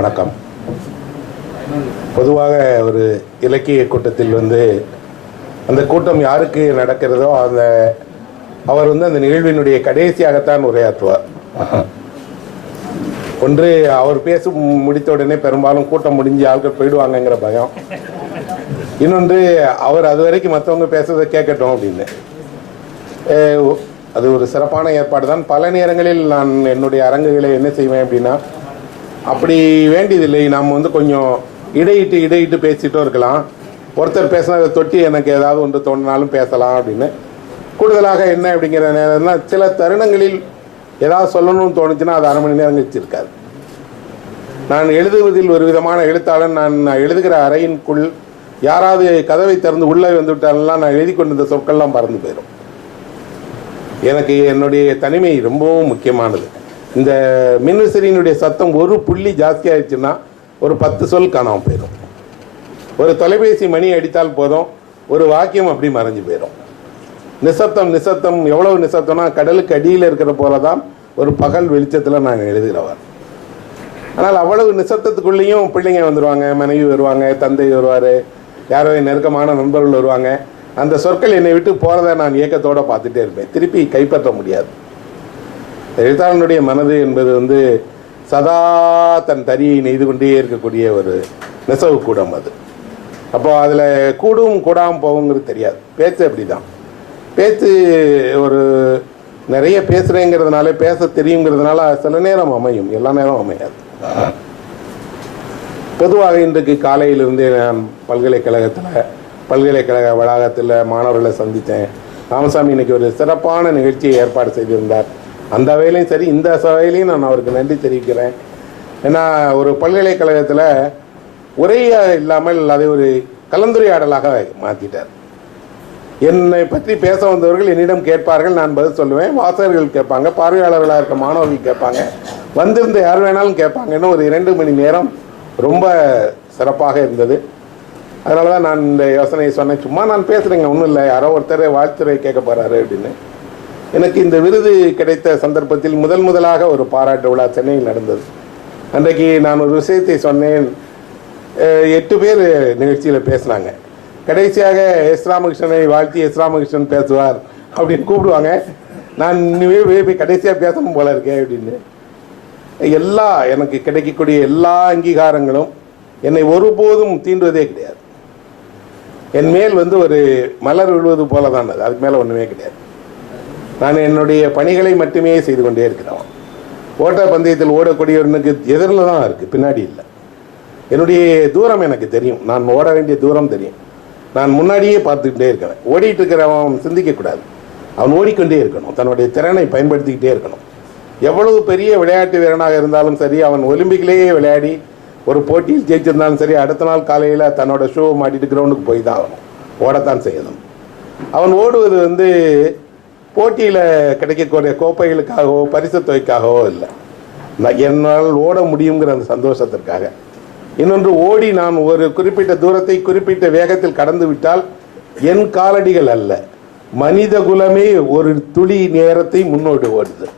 வணக்கம். பொதுவாக ஒரு இலக்கிய கூட்டத்தில் அந்த கூட்டம் யாருக்கு நடக்கிறதோ அவர் அந்த நிகழ்வினுடைய கடைசியாகத்தான் உரையாற்றுவார். ஒன்று அவர் பேச முடித்த உடனே பெரும்பாலும் கூட்டம் முடிஞ்சு ஆட்கள் போயிடுவாங்கங்கிற பயம், இன்னொன்று அவர் அது வரைக்கும் மற்றவங்க பேசுறதை கேட்கட்டும் அப்படின்னு. அது ஒரு சிறப்பான ஏற்பாடு தான். பல நேரங்களில் நான் என்னுடைய அரங்குகளை என்ன செய்வேன் அப்படின்னா, அப்படி வேண்டியதில்லை, நாம் கொஞ்சம் இடையிட்டு பேசிட்டோ இருக்கலாம். ஒருத்தர் பேசினதை தொட்டி எனக்கு ஏதாவது ஒன்று தோணினாலும் பேசலாம் அப்படின்னு. கூடுதலாக என்ன அப்படிங்கிற நேரம்னா, சில தருணங்களில் ஏதாவது சொல்லணும்னு தோணுச்சுன்னா அது அரை மணி நேரம் கழிச்சிருக்காது. நான் எழுதுவதில் ஒரு விதமான எழுத்தாளன். நான் எழுதுகிற அறையின்குள் யாராவது கதவை திறந்து உள்ளே வந்து விட்டாலாம் நான் எழுதி கொண்டிருந்த சொற்கள்லாம் பறந்து போயிடும். எனக்கு என்னுடைய தனிமை ரொம்பவும் முக்கியமானது. இந்த மின்விசிறியினுடைய சத்தம் ஒரு புள்ளி ஜாஸ்தியாகிடுச்சுன்னா ஒரு 10 சொல் காணாமல் போயிடும். ஒரு தொலைபேசி மணி அடித்தால் போதும், ஒரு வாக்கியம் அப்படி மறைஞ்சு போயிடும். நிசப்தம் எவ்வளவு நிசப்தம்னா கடலுக்கு அடியில் இருக்கிற போல தான் ஒரு பகல் வெளிச்சத்தில் நான் எழுதுகிறவர். ஆனால் அவ்வளவு நிசப்தத்துக்குள்ளேயும் பிள்ளைங்க வந்துடுவாங்க, மனைவி வருவாங்க, தந்தை வருவார், யாரோ நெருக்கமான நண்பர்கள் வருவாங்க. அந்த சொற்கள் என்னை விட்டு போகிறத நான் ஏக்கத்தோடு பார்த்துட்டே இருப்பேன். திருப்பி கைப்பற்ற முடியாது. எழுத்தாளனுடைய மனது என்பது சதா தன் தறியை நெய்து கொண்டே இருக்கக்கூடிய ஒரு நெசவு கூடம் அது. அப்போ அதில் கூடாமல் போகுங்கிறது தெரியாது. பேச்சு அப்படி தான். பேச்சு ஒரு நிறைய பேசுகிறேங்கிறதுனால, பேச தெரியுங்கிறதுனால சில நேரம் அமையும், எல்லா நேரம் அமையாது. பொதுவாக இன்றைக்கு காலையிலிருந்தே நான் பல்கலைக்கழக வளாகத்தில் மாணவர்களை சந்தித்தேன். ராமசாமி இன்னைக்கு ஒரு சிறப்பான நிகழ்ச்சியை ஏற்பாடு செய்திருந்தார். அந்த வகையிலையும் சரி, இந்த வகையிலையும் நான் அவருக்கு நன்றி தெரிவிக்கிறேன். ஏன்னா ஒரு பல்கலைக்கழகத்தில் உரையாக இல்லாமல் அதை ஒரு கலந்துரையாடலாக மாற்றிட்டார். என்னை பற்றி பேச வந்தவர்கள் என்னிடம் கேட்பார்கள், நான் பதில் சொல்லுவேன். வாசகர்கள் கேட்பாங்க, பார்வையாளர்களாக இருக்க மாணவர்கள் கேட்பாங்க, வந்திருந்த யார் வேணாலும் கேட்பாங்க. இன்னும் ஒரு 2 மணி நேரம் ரொம்ப சிறப்பாக இருந்தது. அதனால தான் நான் இந்த யோசனையை சொன்னேன். சும்மா நான் பேசுகிறேங்க, ஒன்றும் இல்லை, யாரோ ஒருத்தர் வாழ்த்துறை கேட்க போகிறாரு அப்படின்னு. எனக்கு இந்த விருது கிடைத்த சந்தர்ப்பத்தில் முதலாக ஒரு பாராட்டு விழா சென்னையில் நடந்தது. அன்றைக்கு நான் ஒரு விஷயத்தை சொன்னேன். 8 பேர் நிகழ்ச்சியில் பேசினாங்க. கடைசியாக எஸ் ராமகிருஷ்ணனை வாழ்த்தி எஸ் ராமகிருஷ்ணன் பேசுவார் அப்படின்னு கூப்பிடுவாங்க. நான் போய் கடைசியாக பேசணும் போல இருக்கேன் அப்படின்னு. எனக்கு கிடைக்கக்கூடிய எல்லா அங்கீகாரங்களும் என்னை ஒருபோதும் தீண்டுவதே கிடையாது. என் மேல் ஒரு மலர் விழுவது போல தான் அது, அதுக்கு மேலே ஒன்றுமே கிடையாது. நான் என்னுடைய பணிகளை மட்டுமே செய்து கொண்டே இருக்கிறேன். ஓட்ட பந்தயத்தில் ஓடக்கூடியவனுக்கு எதிரில் தான் இருக்குது, பின்னாடி இல்லை. என்னுடைய தூரம் எனக்கு தெரியும், நான் ஓட வேண்டிய தூரம் தெரியும். நான் முன்னாடியே பார்த்துக்கிட்டே இருக்கிறேன். ஓடிட்டு இருக்கிறவன் சிந்திக்கக்கூடாது, அவன் ஓடிக்கொண்டே இருக்கணும், தன்னுடைய திறனை பயன்படுத்திக்கிட்டே இருக்கணும். எவ்வளவு பெரிய விளையாட்டு வீரனாக இருந்தாலும் சரி, அவன் ஒலிம்பிக்லேயே விளையாடி ஒரு போட்டியில் ஜெயிச்சிருந்தாலும் சரி, அடுத்த நாள் காலையில் தன்னோட ஷூவை மாட்டிட்டு கிரவுண்டுக்கு போய் தான் ஆகணும், ஓடத்தான் செய்யணும். அவன் ஓடுவது போட்டியில் கிடைக்கக்கூடிய கோப்பைகளுக்காகவோ பரிசு தொகைக்காகவோ இல்லை, என்னால் ஓட முடியுங்கிற அந்த சந்தோஷத்திற்காக. இன்னொன்று, ஓடி நான் ஒரு குறிப்பிட்ட தூரத்தை குறிப்பிட்ட வேகத்தில் கடந்து விட்டால் என் காலடிகள் அல்ல, மனித குலமே ஒரு துளி நேரத்தை முன்னோடு ஓடுது.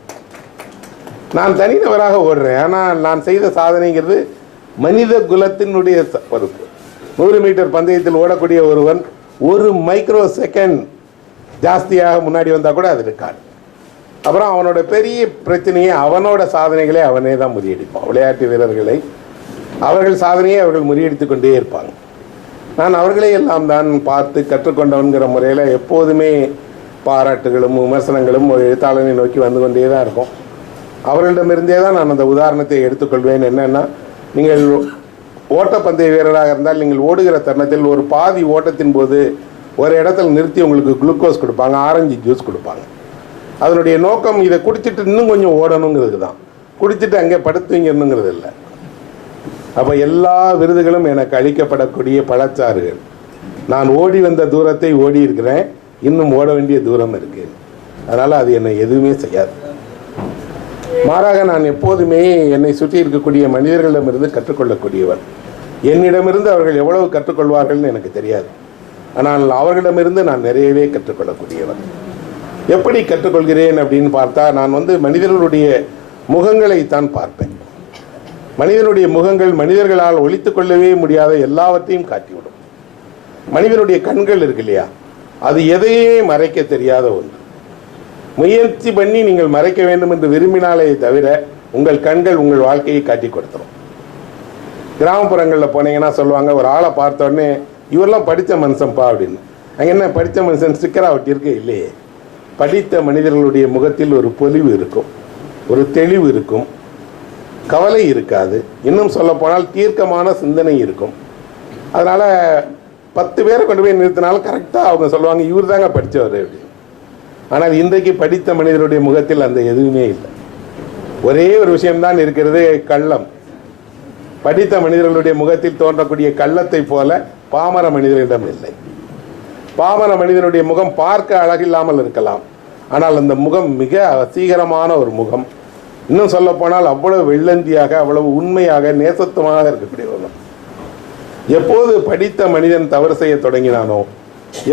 நான் தனிநபராக ஓடுறேன், ஆனால் நான் செய்த சாதனைங்கிறது மனித குலத்தினுடைய பொறுப்பு. 100 மீட்டர் பந்தயத்தில் ஓடக்கூடிய ஒருவன் 1 மைக்ரோ செகண்ட் ஜாஸ்தியாக முன்னாடி வந்தால் கூட அது ரெக்கார்டு. அப்புறம் அவனோட பெரிய பிரச்சனையை, அவனோட சாதனைகளை அவனே தான் முறியடிப்பான். விளையாட்டு வீரர்களை, அவர்கள் சாதனையை அவர்கள் முறியடித்து கொண்டே இருப்பாங்க. நான் அவர்களை எல்லாம் தான் பார்த்து கற்றுக்கொண்டவன்கிற முறையில் எப்போதுமே பாராட்டுகளும் விமர்சனங்களும் ஒரு எழுத்தாளனை நோக்கி வந்து கொண்டே தான் இருக்கும். அவர்களிடமிருந்தே தான் நான் அந்த உதாரணத்தை எடுத்துக்கொள்வேன். என்னென்னா, நீங்கள் ஓட்டப்பந்தய வீரராக இருந்தால் நீங்கள் ஓடுகிற தருணத்தில் ஒரு பாதி ஓட்டத்தின் போது ஒரு இடத்துல நிறுத்தி உங்களுக்கு குளுக்கோஸ் கொடுப்பாங்க, ஆரஞ்சு ஜூஸ் கொடுப்பாங்க. அதனுடைய நோக்கம் இதை குடிச்சிட்டு இன்னும் கொஞ்சம் ஓடணுங்கிறது தான், குடிச்சிட்டு அங்கே படுத்துவீங்கன்னுங்கிறது இல்லை. அப்போ எல்லா விருதுகளும் எனக்கு அளிக்கப்படக்கூடிய பழச்சாறுகள். நான் ஓடி வந்த தூரத்தை ஓடி இருக்கிறேன், இன்னும் ஓட வேண்டிய தூரம் இருக்கு. அதனால் அது என்னை எதுவுமே செய்யாது. மாறாக நான் எப்போதுமே என்னை சுற்றி இருக்கக்கூடிய மனிதர்களிடமிருந்து கற்றுக்கொள்ளக்கூடியவர். என்னிடமிருந்து அவர்கள் எவ்வளவு கற்றுக்கொள்வார்கள்னு எனக்கு தெரியாது, ஆனால் அவர்களிடமிருந்து நான் நிறையவே கற்றுக்கொள்ளக்கூடியவர். எப்படி கற்றுக்கொள்கிறேன் அப்படின்னு பார்த்தா, நான் மனிதர்களுடைய முகங்களை தான் பார்ப்பேன். மனிதனுடைய முகங்கள் மனிதர்களால் ஒழித்துக் கொள்ளவே முடியாத எல்லாவற்றையும் காட்டிவிடும். மனிதனுடைய கண்கள் இருக்கு இல்லையா, அது எதையே மறைக்க தெரியாத ஒன்று. முயற்சி பண்ணி நீங்கள் மறைக்க வேண்டும் என்று விரும்பினாலே தவிர உங்கள் கண்கள் உங்கள் வாழ்க்கையை காட்டி கொடுத்துரும். கிராமப்புறங்களில் போனீங்கன்னா சொல்லுவாங்க, ஒரு ஆளை பார்த்த உடனே இவரெல்லாம் படித்த மனுஷன்ப்பா அப்படின்னு. அங்கே என்ன படித்த மனுஷன் ஸ்டிக்கராக ஒட்டியிருக்கு? இல்லையே. படித்த மனிதர்களுடைய முகத்தில் ஒரு பொலிவு இருக்கும், ஒரு தெளிவு இருக்கும், கவலை இருக்காது, இன்னும் சொல்ல போனால் தீர்க்கமான சிந்தனை இருக்கும். அதனால் 10 பேரை கொண்டு போய் நிறுத்தினாலும் கரெக்டாக அவங்க சொல்லுவாங்க, இவர் தாங்க படித்தவர் அப்படின்னு. ஆனால் இன்றைக்கு படித்த மனிதருடைய முகத்தில் அந்த எதுவுமே இல்லை. ஒரே ஒரு விஷயம்தான் இருக்கிறது, கள்ளம். படித்த மனிதர்களுடைய முகத்தில் தோன்றக்கூடிய கள்ளத்தை போல பாமர மனிதர்களிடம் இல்லை. பாமர மனிதனுடைய முகம் பார்க்க அழகில்லாமல் இருக்கலாம், ஆனால் அந்த முகம் மிக வசீகரமான ஒரு முகம். இன்னும் சொல்ல போனால் அவ்வளவு வெள்ளந்தியாக, அவ்வளவு உண்மையாக, நேசத்துவமாக இருக்கக்கூடிய ஒரு முகம். எப்போது படித்த மனிதன் தவறு செய்ய தொடங்கினானோ,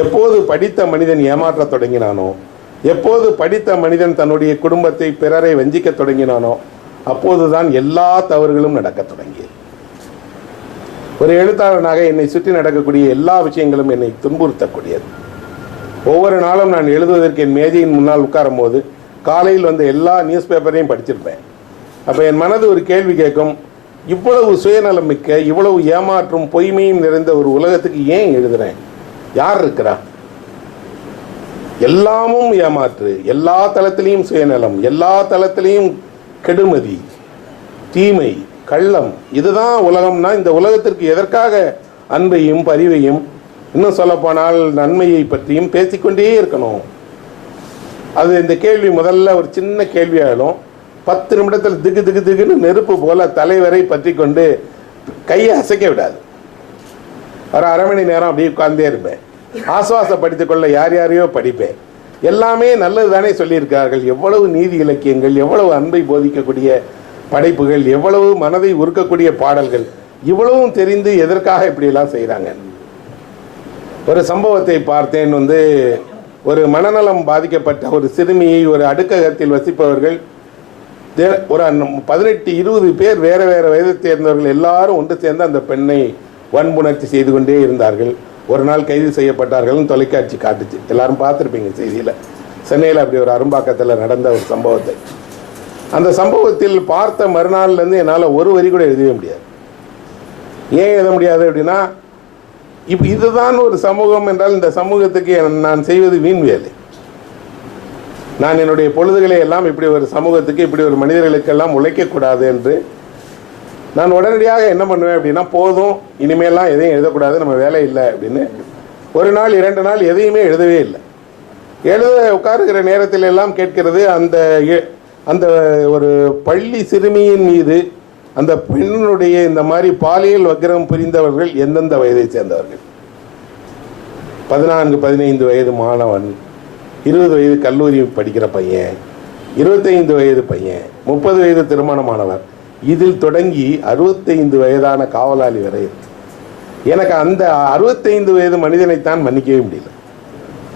எப்போது படித்த மனிதன் ஏமாற்ற தொடங்கினானோ, எப்போது படித்த மனிதன் தன்னுடைய குடும்பத்தை பிறரை வஞ்சிக்க தொடங்கினானோ, அப்போதுதான் எல்லா தவறுகளும் நடக்க தொடங்கியது. ஒரு எழுத்தாளனாக என்னை சுற்றி நடக்கக்கூடிய எல்லா விஷயங்களும் என்னை துன்புறுத்தக்கூடியது. ஒவ்வொரு நாளும் நான் எழுதுவதற்கு என் மேஜையின் முன்னால் உட்காரும் போது காலையில் வந்த எல்லா நியூஸ் பேப்பரையும் படிச்சிருப்பேன். அப்போ என் மனது ஒரு கேள்வி கேட்கும், இவ்வளவு சுயநலம் மிக்க, இவ்வளவு ஏமாற்றும் பொய்மையும் நிறைந்த ஒரு உலகத்துக்கு ஏன் எழுதுறேன்? யார் இருக்கிறா? எல்லாமும் ஏமாற்று, எல்லா தளத்திலையும் சுயநலம், எல்லா தளத்திலையும் கெடுமதி, தீமை, கள்ளம். இதுதான் உலகம்னா இந்த உலகத்திற்கு எதற்காக அன்பையும் பரிவையும், இன்னும் சொல்லப்போனால் நன்மையை பற்றியும் பேசிக்கொண்டே இருக்கணும்? அது இந்த கேள்வி முதல்ல ஒரு சின்ன கேள்வியாலும் 10 நிமிடத்தில் திகு திகு திகுன்னு நெருப்பு போல தலைவரை பற்றி கொண்டு கையை அசைக்க விடாது. ஒரு அரை மணி நேரம் அப்படியே உட்கார்ந்தே இருப்பேன். ஆசுவாசப்படுத்திக் கொள்ள யார் யாரையோ படிப்பேன். எல்லாமே நல்லது தானே சொல்லியிருக்கார்கள். எவ்வளவு நீதி இலக்கியங்கள், எவ்வளவு அன்பை போதிக்கக்கூடிய படைப்புகள், எவ்வளவு மனதை உருக்கக்கூடிய பாடல்கள், இவ்வளவும் தெரிந்து எதற்காக இப்படியெல்லாம் செய்கிறாங்க? ஒரு சம்பவத்தை பார்த்தேன். ஒரு மனநலம் பாதிக்கப்பட்ட ஒரு சிறுமியை ஒரு அடுக்ககத்தில் வசிப்பவர்கள் ஒரு 18-20 பேர் வேறு வேறு வயதை சேர்ந்தவர்கள் எல்லாரும் ஒன்று சேர்ந்து அந்த பெண்ணை வன்புணர்ச்சி செய்து கொண்டே இருந்தார்கள். ஒரு நாள் கைது செய்யப்பட்டார்கள். தொலைக்காட்சி காட்டுச்சு, எல்லாரும் பார்த்துருப்பீங்க செய்தியில். சென்னையில் அப்படி ஒரு அரும்பாக்கத்தில் நடந்த ஒரு சம்பவத்தை. அந்த சம்பவத்தில் பார்த்த மறுநாள்லேருந்து என்னால் ஒரு வரி கூட எழுதவே முடியாது. ஏன் எழுத முடியாது அப்படின்னா, இதுதான் ஒரு சமூகம் என்றால் இந்த சமூகத்துக்கு நான் செய்வது வீண் வேலை. நான் என்னுடைய பொழுதுகளை எல்லாம் இப்படி ஒரு சமூகத்துக்கு, இப்படி ஒரு மனிதர்களுக்கெல்லாம் உழைக்கக்கூடாது என்று நான் உடனடியாக என்ன பண்ணுவேன் அப்படின்னா, போதும் இனிமேலாம் எதையும் எழுதக்கூடாது, நம்ம வேலை இல்லை அப்படின்னு ஒரு நாள் 2 நாள் எதையுமே எழுதவே இல்லை. எழுத உட்காருகிற நேரத்தில் எல்லாம் கேட்கிறது, அந்த ஒரு பள்ளி சிறுமியின் மீது அந்த பெண்ணுடைய இந்த மாதிரி பாலியல் வக்கிரம் புரிந்தவர்கள் எந்தெந்த வயதை சேர்ந்தவர்கள்? 14-15 வயது மாணவன், 20 வயது கல்லூரி படிக்கிற பையன், 25 வயது பையன், 30 வயது திருமணமானவர், இதில் தொடங்கி 65 வயதான காவலாளி வரை. எனக்கு அந்த 65 வயது மனிதனைத்தான் மன்னிக்கவே முடியல.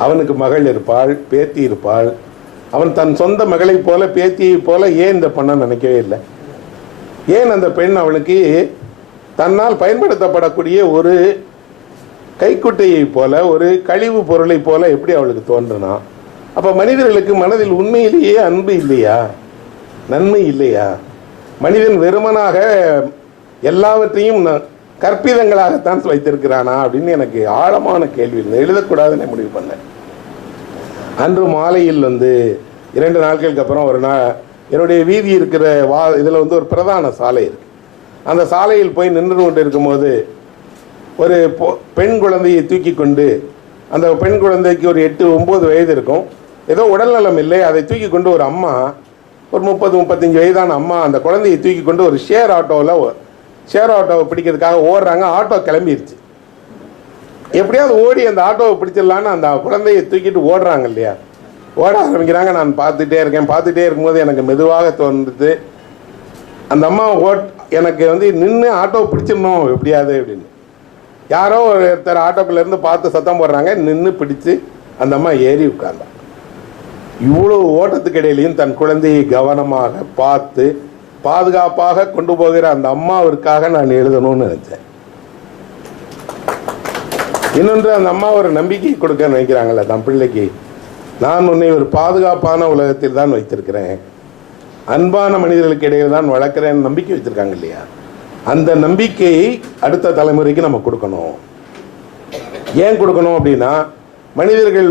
அவனுக்கு மகள் இருப்பாள், பேத்தி இருப்பாள். அவன் தன் சொந்த மகளைப் போல, பேத்தியை போல ஏன் இந்த பண்ண நினைக்கவே இல்லை? ஏன் அந்த பெண் அவனுக்கு தன்னால் பயன்படுத்தப்படக்கூடிய ஒரு கைக்குட்டையை போல, ஒரு கழிவு பொருளை போல எப்படி அவளுக்கு தோன்றுனா? அப்போ மனிதர்களுக்கு மனதில் உண்மையிலேயே அன்பு இல்லையா? நன்மை இல்லையா? மனிதன் வெறுமனாக எல்லாவற்றையும் கற்பிதங்களாகத்தான் வைத்திருக்கிறானா அப்படின்னு எனக்கு ஆழமான கேள்வி இருந்தது. எழுதக்கூடாதுன்னு முடிவு பண்ணேன். அன்று மாலையில் 2 நாட்களுக்கு அப்புறம் ஒரு நாள் என்னுடைய வீதி இருக்கிற இதில் ஒரு பிரதான சாலை இருக்குது. அந்த சாலையில் போய் நின்று கொண்டு இருக்கும்போது ஒரு பெண் குழந்தையை தூக்கி கொண்டு, அந்த பெண் குழந்தைக்கு ஒரு 8-9 வயது இருக்கும், ஏதோ உடல்நலம் இல்லை, அதை தூக்கி கொண்டு ஒரு அம்மா, ஒரு 30-35 வயதான அம்மா அந்த குழந்தையை தூக்கி கொண்டு ஒரு ஷேர் ஆட்டோவை பிடிக்கிறதுக்காக ஓடுறாங்க. ஆட்டோ கிளம்பிடுச்சு. எப்படியாவது ஓடி அந்த ஆட்டோவை பிடிச்சிடலான்னு அந்த குழந்தையை தூக்கிட்டு ஓடுறாங்க இல்லையா, ஓட ஆரம்பிக்கிறாங்க. நான் பார்த்துட்டே இருக்கும்போது எனக்கு மெதுவாக தோன்றுது, அந்த அம்மா எனக்கு நின்று ஆட்டோவை பிடிச்சிடணும் எப்படியாது அப்படின்னு. யாரோ ஒருத்தர் ஆட்டோக்குள்ளேருந்து பார்த்து சத்தம் போடுறாங்க. நின்று பிடிச்சு அந்த அம்மா ஏறி உட்கார்ந்தாங்க. இவ்வளவு ஓட்டத்துக்கு இடையிலையும் தன் குழந்தையை கவனமாக பார்த்து பாதுகாப்பாக கொண்டு போகிற அந்த அம்மாவிற்காக நான் எழுதணும்னு நினைச்சேன். இன்னொன்று, அந்த அம்மா ஒரு நம்பிக்கை கொடுக்க நினைக்கிறாங்கல்ல தன் பிள்ளைக்கு, நான் உன்னை ஒரு பாதுகாப்பான உலகத்தில் தான் வைத்திருக்கிறேன், அன்பான மனிதர்களுக்கு இடையில் தான் வளர்க்குறேன்னு நம்பிக்கை வச்சிருக்காங்க இல்லையா? அந்த நம்பிக்கையை அடுத்த தலைமுறைக்கு நம்ம கொடுக்கணும். ஏன் கொடுக்கணும் அப்படின்னா, மனிதர்கள்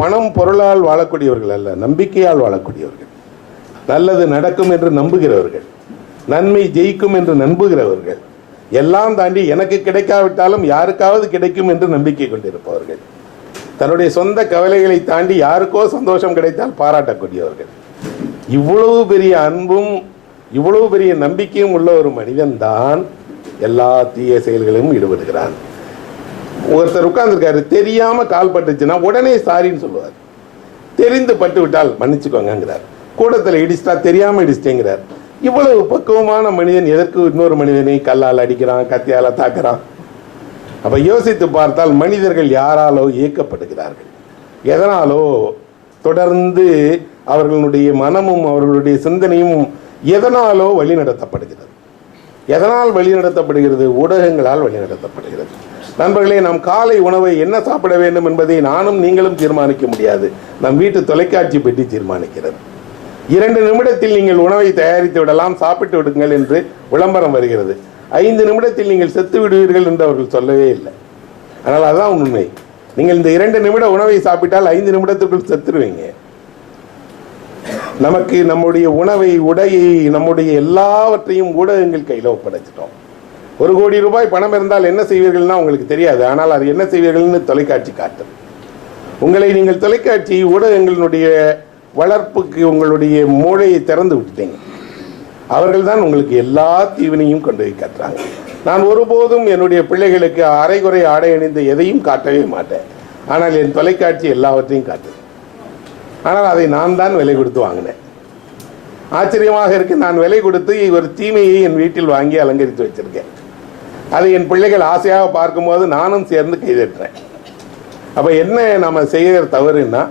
பணம் பொருளால் வாழக்கூடியவர்கள் அல்ல, நம்பிக்கையால் வாழக்கூடியவர்கள். நல்லது நடக்கும் என்று நம்புகிறவர்கள், நன்மை ஜெயிக்கும் என்று நம்புகிறவர்கள், எல்லாம் தாண்டி எனக்கு கிடைக்காவிட்டாலும் யாருக்காவது கிடைக்கும் என்று நம்பிக்கை கொண்டிருப்பவர்கள், தன்னுடைய சொந்த கவலைகளை தாண்டி யாருக்கோ சந்தோஷம் கிடைத்தால் பாராட்டக்கூடியவர்கள். இவ்வளவு பெரிய அன்பும் இவ்வளவு பெரிய நம்பிக்கையும் உள்ள ஒரு மனிதன் தான் எல்லா தீய செயல்களையும் ஈடுபடுகிறான். ஒருத்தர் உட்கார்ந்துருக்காரு, தெரியாம கால் பட்டுச்சுன்னா உடனே சாரின்னு சொல்லுவார். தெரிந்து பட்டு விட்டால் மன்னிச்சுக்கோங்கிறார். கூடத்தில் இடிச்சிட்டா தெரியாம இடிச்சிட்டேங்கிறார். இவ்வளவு பக்குவமான மனிதன் எதற்கு இன்னொரு மனிதனை கல்லால் அடிக்கிறான், கத்தியால தாக்குறான்? அப்ப யோசித்து பார்த்தால் மனிதர்கள் யாராலோ இயக்கப்படுகிறார்கள், எதனாலோ தொடர்ந்து அவர்களுடைய மனமும் அவர்களுடைய சிந்தனையும் எதனாலோ வழிநடத்தப்படுகிறது. எதனால் வழிநடத்தப்படுகிறது? ஊடகங்களால் வழிநடத்தப்படுகிறது. நண்பர்களே, நாம் காலை உணவை என்ன சாப்பிட வேண்டும் என்பதை நானும் நீங்களும் தீர்மானிக்க முடியாது, நம் வீட்டு தொலைக்காட்சி பெட்டி தீர்மானிக்கிறது. 2 நிமிடத்தில் நீங்கள் உணவை தயாரித்து விடலாம், சாப்பிட்டு விடுங்கள் என்று விளம்பரம் வருகிறது. 5 நிமிடத்தில் நீங்கள் செத்து விடுவீர்கள் என்று அவர்கள் சொல்லவே இல்லை. ஆனால் அதுதான் உண்மை. நீங்கள் இந்த 2 நிமிட உணவை சாப்பிட்டால் 5 நிமிடத்திற்குள் செத்துருவீங்க. நமக்கு நம்முடைய உணவை, உடையை, நம்முடைய எல்லாவற்றையும் ஊடகங்கள் கையில் ஒப்படைச்சிட்டோம். 1 கோடி ரூபாய் பணம் இருந்தால் என்ன செய்வீர்கள்னா உங்களுக்கு தெரியாது, ஆனால் அது என்ன செய்வீர்கள்னு தொலைக்காட்சி காட்டும். உங்களை நீங்கள் தொலைக்காட்சி ஊடகங்களினுடைய வளர்ப்புக்கு உங்களுடைய மூளையை திறந்து விட்டுட்டீங்க. அவர்கள் தான் உங்களுக்கு எல்லா தீவினையும் கொண்டு போய் காட்டுறாங்க. நான் ஒருபோதும் என்னுடைய பிள்ளைகளுக்கு அரைகுறை ஆடை அணிந்த எதையும் காட்டவே மாட்டேன். ஆனால் என் தொலைக்காட்சி எல்லாவற்றையும் காட்டுது. ஆனால் அதை நான் தான் விலை கொடுத்து வாங்கினேன். ஆச்சரியமாக இருக்கு, நான் விலை கொடுத்து ஒரு தீமையை என் வீட்டில் வாங்கி அலங்கரித்து வச்சிருக்கேன். அதை என் பிள்ளைகள் ஆசையாக பார்க்கும்போது நானும் சேர்ந்து கைதட்டுறேன். அப்போ என்ன நம்ம செய்கிற தவறுன்னா,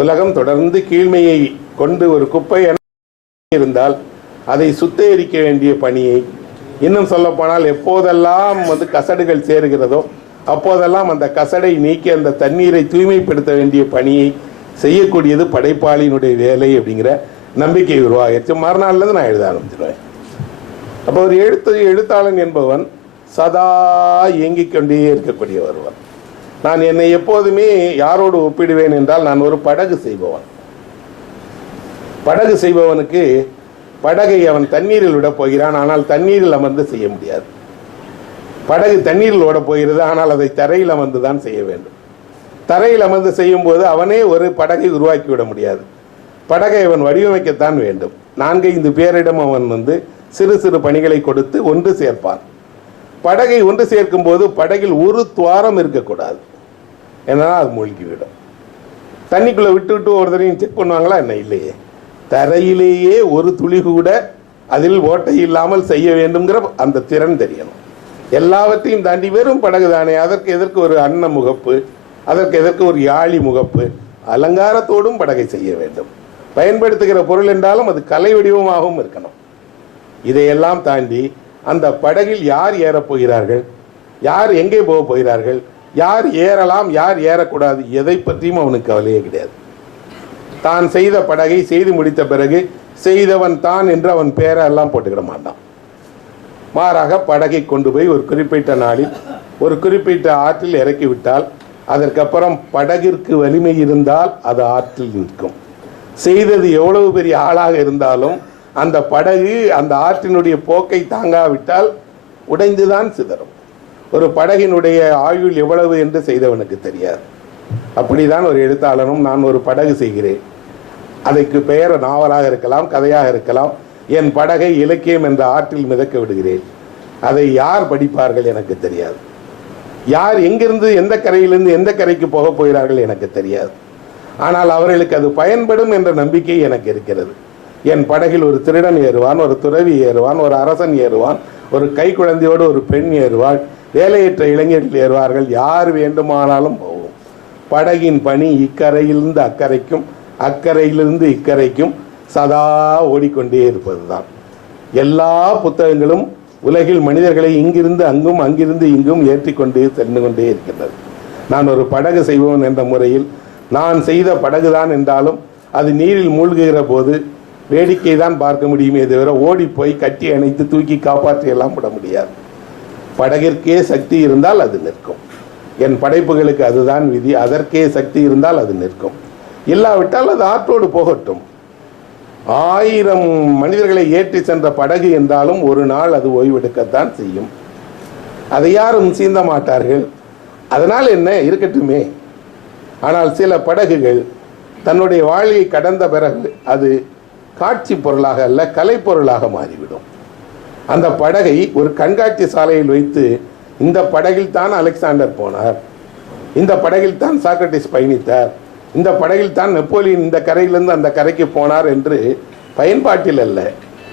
உலகம் தொடர்ந்து கீழ்மையை கொண்டு ஒரு குப்பை இருந்தால் அதை சுத்திகரிக்க வேண்டிய பணியை, இன்னும் சொல்லப்போனால் எப்போதெல்லாம் கசடுகள் சேருகிறதோ அப்போதெல்லாம் அந்த கசடை நீக்கி அந்த தண்ணீரை தூய்மைப்படுத்த வேண்டிய பணியை செய்யக்கூடியது படைப்பாளியினுடைய வேலை அப்படிங்கிற நம்பிக்கை உருவாகிடுச்சு. மறுநாள்லேருந்து நான் எழுத ஆரம்பிச்சிடுவேன். அப்போ ஒரு எழுத்தாளன் என்பவன் சதா இயங்கிக் கொண்டே இருக்கக்கூடிய ஒருவன். நான் என்னை எப்போதுமே யாரோடு ஒப்பிடுவேன் என்றால், நான் ஒரு படகு செய்பவன். படகு செய்பவனுக்கு படகை அவன் தண்ணீரில் விட போகிறான், ஆனால் தண்ணீரில் அமர்ந்து செய்ய முடியாது. படகு தண்ணீரில் ஓட போகிறது, ஆனால் அதை தரையில் அமர்ந்து தான் செய்ய வேண்டும். தரையில் அமர்ந்து செய்யும் போது அவனே ஒரு படகை உருவாக்கி விட முடியாது. படகை அவன் வடிவமைக்கத்தான் வேண்டும். 4-5 பேரிடம் அவன் சிறு சிறு பணிகளை கொடுத்து ஒன்று சேர்ப்பான். படகை ஒன்று சேர்க்கும் போது படகில் ஒரு துவாரம் இருக்கக்கூடாது, ஏன்னா அது மூழ்கிவிடும். தண்ணிக்குள்ளே விட்டு விட்டு ஒருத்தரையும் செக் பண்ணுவாங்களா என்ன? இல்லையே. தரையிலேயே ஒரு துளி கூட அதில் ஓட்டை இல்லாமல் செய்ய வேண்டும்ங்கிற அந்த திறன் தெரியணும். எல்லாவற்றையும் தாண்டி வெறும் படகு தானே, அதற்கு எதற்கு ஒரு அன்ன முகப்பு, அதற்கு எதற்கு ஒரு யாழி முகப்பு, அலங்காரத்தோடும் படகை செய்ய வேண்டும். பயன்படுத்துகிற பொருள் என்றாலும் அது கலை வடிவமாகவும் இருக்கணும். இதையெல்லாம் தாண்டி அந்த படகில் யார் ஏறப்போகிறார்கள், யார் எங்கே போக போகிறார்கள், யார் ஏறலாம் யார் ஏறக்கூடாது, எதை பற்றியும் அவனுக்கு கவலையே கிடையாது. தான் செய்த படகை செய்து முடித்த பிறகு செய்தவன் தான் என்று அவன் பேரை எல்லாம் போட்டுக்கிட மாட்டான். மாறாக படகை கொண்டு போய் ஒரு குறிப்பிட்ட நாளில் ஒரு குறிப்பிட்ட ஆற்றில் இறக்கிவிட்டால் அதற்கப்புறம் படகிற்கு வலிமை இருந்தால் அது ஆற்றில் நிற்கும். செய்தது எவ்வளவு பெரிய ஆளாக இருந்தாலும் அந்த படகு அந்த ஆற்றினுடைய போக்கை தாங்காவிட்டால் உடைந்துதான் சிதறும். ஒரு படகினுடைய ஆயுள் எவ்வளவு என்று செய்தவனுக்கு தெரியாது. அப்படிதான் ஒரு எழுத்தாளனும் நான் ஒரு படகு செய்கிறேன், அதற்கு பெயர் நாவலாக இருக்கலாம், கதையாக இருக்கலாம், என் படகை இலக்கியம் என்ற ஆற்றில் மிதக்க விடுகிறேன். அதை யார் படிப்பார்கள் எனக்கு தெரியாது. யார் எங்கிருந்து எந்த கரையிலிருந்து எந்த கரைக்கு போக போகிறார்கள் எனக்கு தெரியாது. ஆனால் அவர்களுக்கு அது பயன்படும் என்ற நம்பிக்கை எனக்கு இருக்கிறது. என் படகில் ஒரு திருடன் ஏறுவான், ஒரு துறவி ஏறுவான், ஒரு அரசன் ஏறுவான், ஒரு கை குழந்தையோடு ஒரு பெண் ஏறுவாள், வேலையற்ற இளைஞர்கள் ஏறுவார்கள், யார் வேண்டுமானாலும் போவோம். படகின் பணி இக்கரையிலிருந்து அக்கறைக்கும் அக்கறையிலிருந்து இக்கரைக்கும் சதா ஓடிக்கொண்டே இருப்பது தான். எல்லா புத்தகங்களும் உலகில் மனிதர்களை இங்கிருந்து அங்கும் அங்கிருந்து இங்கும் ஏற்றிக்கொண்டு சென்று கொண்டே இருக்கின்றது. நான் ஒரு படகு செய்வோன் என்ற முறையில் நான் செய்த படகுதான் என்றாலும் அது நீரில் மூழ்குகிற போது வேடிக்கை தான் பார்க்க முடியுமே தவிர ஓடி போய் கட்டி அணைத்து தூக்கி காப்பாற்றி எல்லாம் விட முடியாது. படகிற்கே சக்தி இருந்தால் அது நிற்கும். என் படைப்புகளுக்கு அதுதான் விதி. அதற்கே சக்தி இருந்தால் அது நிற்கும், இல்லாவிட்டால் அது ஆற்றோடு போகட்டும். 1000 மனிதர்களை ஏற்றி சென்ற படகு என்றாலும் ஒரு நாள் அது ஓய்வெடுக்கத்தான் செய்யும். அதை யாரும் சீந்த மாட்டார்கள். அதனால் என்ன, இருக்கட்டுமே. ஆனால் சில படகுகள் தன்னுடைய வாழ்வை கடந்த பிறகு அது காட்சி பொருளாக அல்ல, கலைப்பொருளாக மாறிவிடும். அந்த படகை ஒரு கண்காட்சி சாலையில் வைத்து இந்த படகில் தான் அலெக்சாண்டர் போனார், இந்த படகில் தான் சாக்ரட்டிஸ் பயணித்தார், இந்த படகில் தான் நெப்போலியன் இந்த கரையிலிருந்து அந்த கரைக்கு போனார் என்று பயன்பாட்டில் அல்ல,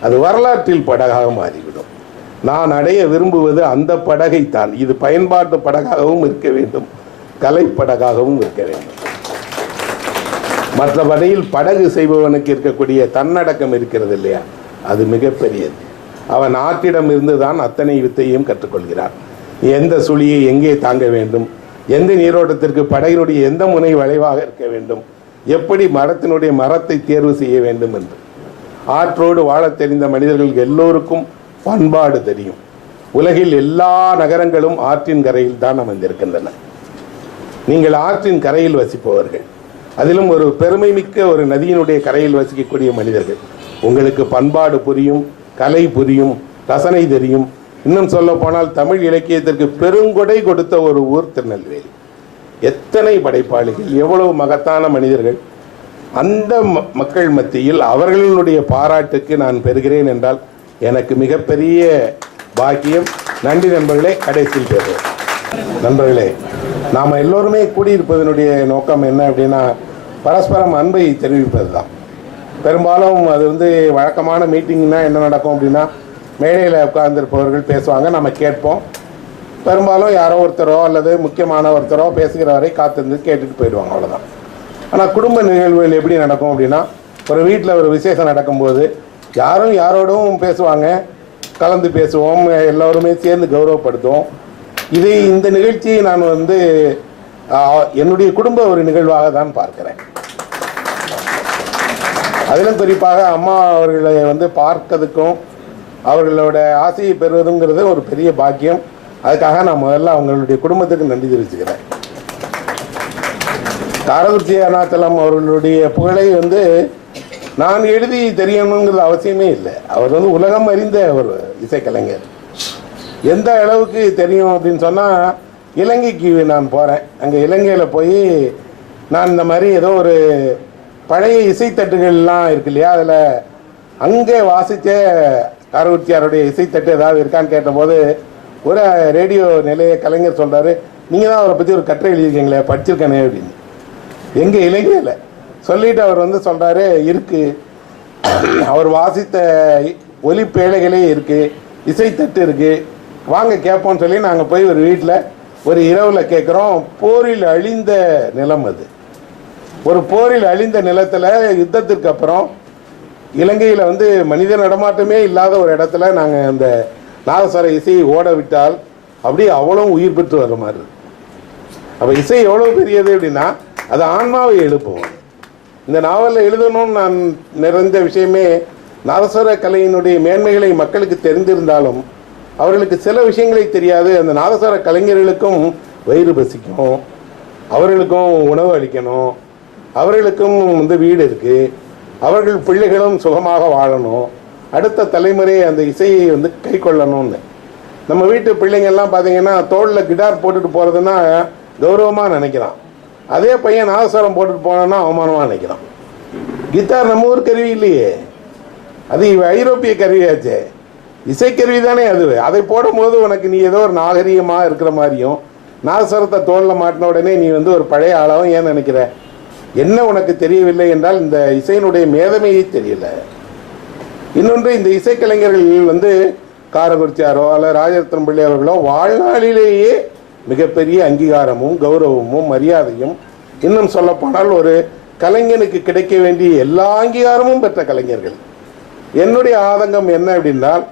அது வரலாற்றில் படகாக மாறிவிடும். நான் அடைய விரும்புவது அந்த படகைத்தான். இது பயன்பாட்டு படகாகவும் இருக்க வேண்டும், கலைப்படகாகவும் இருக்க வேண்டும். மற்றபடியில் படகு செய்பவனுக்கு இருக்கக்கூடிய தன்னடக்கம் இருக்கிறது இல்லையா, அது மிகப்பெரியது. அவன் ஆற்றிடம் இருந்து தான் அத்தனை வித்தையும் கற்றுக்கொள்கிறான். எந்த சுழியை எங்கே தாங்க வேண்டும், எந்த நீரோட்டத்திற்கு படகினுடைய எந்த முனை வளைவாக இருக்க வேண்டும், எப்படி மரத்தினுடைய மரத்தை தேர்வு செய்ய வேண்டும் என்று. ஆற்றோடு வாழத் தெரிந்த மனிதர்கள் எல்லோருக்கும் பண்பாடு தெரியும். உலகில் எல்லா நகரங்களும் ஆற்றின் கரையில் தான் அமைந்திருக்கின்றன. நீங்கள் ஆற்றின் கரையில் வசிப்பவர்கள், அதிலும் ஒரு பெருமை மிக்க ஒரு நதியினுடைய கரையில் வசிக்கக்கூடிய மனிதர்கள், உங்களுக்கு பண்பாடு புரியும், கலை புரியும், ரசனை தெரியும். இன்னும் சொல்ல போனால் தமிழ் இலக்கியத்திற்கு பெருங்கொடை கொடுத்த ஒரு ஊர் திருநெல்வேலி. எத்தனை படைப்பாளிகள், எவ்வளவு மகத்தான மனிதர்கள். அந்த மக்கள் மத்தியில் அவர்களுடைய பாராட்டுக்கு நான் பெறுகிறேன் என்றால் எனக்கு மிகப்பெரிய பாக்கியம். நன்றி நண்பர்களே. கடைசியில் பேசுகிறேன். நண்பர்களே, நாம் எல்லோருமே கூடியிருப்பதனுடைய நோக்கம் என்ன அப்படின்னா, பரஸ்பரம் அன்பை தெரிவிப்பது தான். பெரும்பாலும் அது வழக்கமான மீட்டிங்னா என்ன நடக்கும் அப்படின்னா, மேடையில் உட்கார்ந்துருப்பவர்கள் பேசுவாங்க, நம்ம கேட்போம். பெரும்பாலும் யாரோ ஒருத்தரோ அல்லது முக்கியமான ஒருத்தரோ பேசுகிற வரை காத்திருந்து கேட்டுட்டு போயிடுவாங்க, அவ்வளோதான். ஆனால் குடும்ப நிகழ்வுகள் எப்படி நடக்கும் அப்படின்னா, ஒரு வீட்டில் ஒரு விசேஷம் நடக்கும்போது யாரும் யாரோடும் பேசுவாங்க, கலந்து பேசுவோம், எல்லோருமே சேர்ந்து கௌரவப்படுத்துவோம். இந்த நிகழ்ச்சியை நான் என்னுடைய குடும்ப ஒரு நிகழ்வாக தான் பார்க்கிறேன். அதிலும் குறிப்பாக அம்மா அவர்களை பார்க்கறதுக்கும் அவர்களோட ஆசையை பெறுவதுங்கிறது ஒரு பெரிய பாக்கியம். அதுக்காக நான் முதல்ல அவங்களுடைய குடும்பத்துக்கு நன்றி தெரிவிச்சுக்கிறேன். காரக்குறிச்சி அருணாச்சலம் அவர்களுடைய புகழை நான் எழுதி தெரியணுங்கிறது அவசியமே இல்லை. அவர் உலகம் அறிந்த ஒரு இசைக்கலைஞர். எந்த அளவுக்கு தெரியும் அப்படின்னு சொன்னால், இலங்கைக்கு நான் போகிறேன். அங்கே இலங்கையில் போய் நான் இந்த மாதிரி ஏதோ ஒரு பழைய இசைத்தட்டுகள்லாம் இருக்கு இல்லையா, அதில் அங்கே வாசித்த காரக்குறிச்சியாருடைய இசைத்தட்டு ஏதாவது இருக்கான்னு கேட்டபோது ஒரு ரேடியோ நிலைய கலைஞர் சொல்கிறாரு, நீங்கள் தான் அவரை பற்றி ஒரு கட்டுரை எழுதியிருக்கீங்களே, படிச்சிருக்கேனே அப்படின்னு. எங்கே இலங்கையில் சொல்லிட்டு அவர் சொல்கிறாரு, இருக்குது, அவர் வாசித்த ஒலிப்பேழைகளே இருக்குது, இசைத்தட்டு இருக்குது, வாங்க கேட்போம்னு சொல்லி நாங்கள் போய் ஒரு வீட்டில் ஒரு இரவில் கேட்குறோம். போரில் அழிந்த நிலம் அது. ஒரு போரில் அழிந்த நிலத்தில் யுத்தத்திற்கு அப்புறம் இலங்கையில் மனித நடமாட்டமே இல்லாத ஒரு இடத்துல நாங்கள் அந்த நாதஸ்வர இசையை ஓட விட்டால் அப்படியே அவ்வளோ உயிர் பெற்று வர்ற மாதிரி. அப்போ இசை எவ்வளோ பெரியது அப்படின்னா, அது ஆன்மாவை எழுப்பும். இந்த நாவலில் எழுதணும்னு நான் நிறைந்த விஷயமே, நாதஸ்வர கலையினுடைய மேன்மைகளை மக்களுக்கு தெரிந்திருந்தாலும் அவர்களுக்கு சில விஷயங்களை தெரியாது. அந்த நாதஸ்வர கலைஞர்களுக்கும் வயிறு பசிக்கும், அவர்களுக்கும் உணவு அளிக்கணும், அவர்களுக்கும் வீடு இருக்குது, அவர்கள் பிள்ளைகளும் சுகமாக வாழணும், அடுத்த தலைமுறை அந்த இசையை கை கொள்ளணும்னு. நம்ம வீட்டு பிள்ளைங்கள்லாம் பார்த்தீங்கன்னா தோளில் கிட்டார் போட்டுட்டு போகிறதுனா கௌரவமாக நினைக்கிறான். அதே பையன் நாதஸ்வரம் போட்டுட்டு போனோன்னா அவமானமாக நினைக்கிறான். கிட்டார் நம்ம ஊர் கருவி இல்லையே, அது ஐரோப்பிய கருவியாச்சே, இசைக்கருவி தானே அது. அதை போடும்போது உனக்கு நீ ஏதோ ஒரு நாகரீகமாக இருக்கிற மாதிரியும், நாதஸ்வரத்தை தோளில் மாட்டின உடனே நீ ஒரு பழைய ஆளாகவும் ஏன் நினைக்கிற? என்ன உனக்கு தெரியவில்லை என்றால் இந்த இசையினுடைய மேதமையை தெரியல. இன்னொன்று, இந்த இசைக்கலைஞர்கள் காரக்குறிச்சியாரோ அல்ல ராஜரத்னம் பிள்ளை அவர்களோ வாழ்நாளிலேயே மிகப்பெரிய அங்கீகாரமும் கௌரவமும் மரியாதையும், இன்னும் சொல்லப்போனால் ஒரு கலைஞனுக்கு கிடைக்க வேண்டிய எல்லா அங்கீகாரமும் பெற்ற கலைஞர்கள். என்னுடைய ஆதங்கம் என்ன அப்படின்னால்,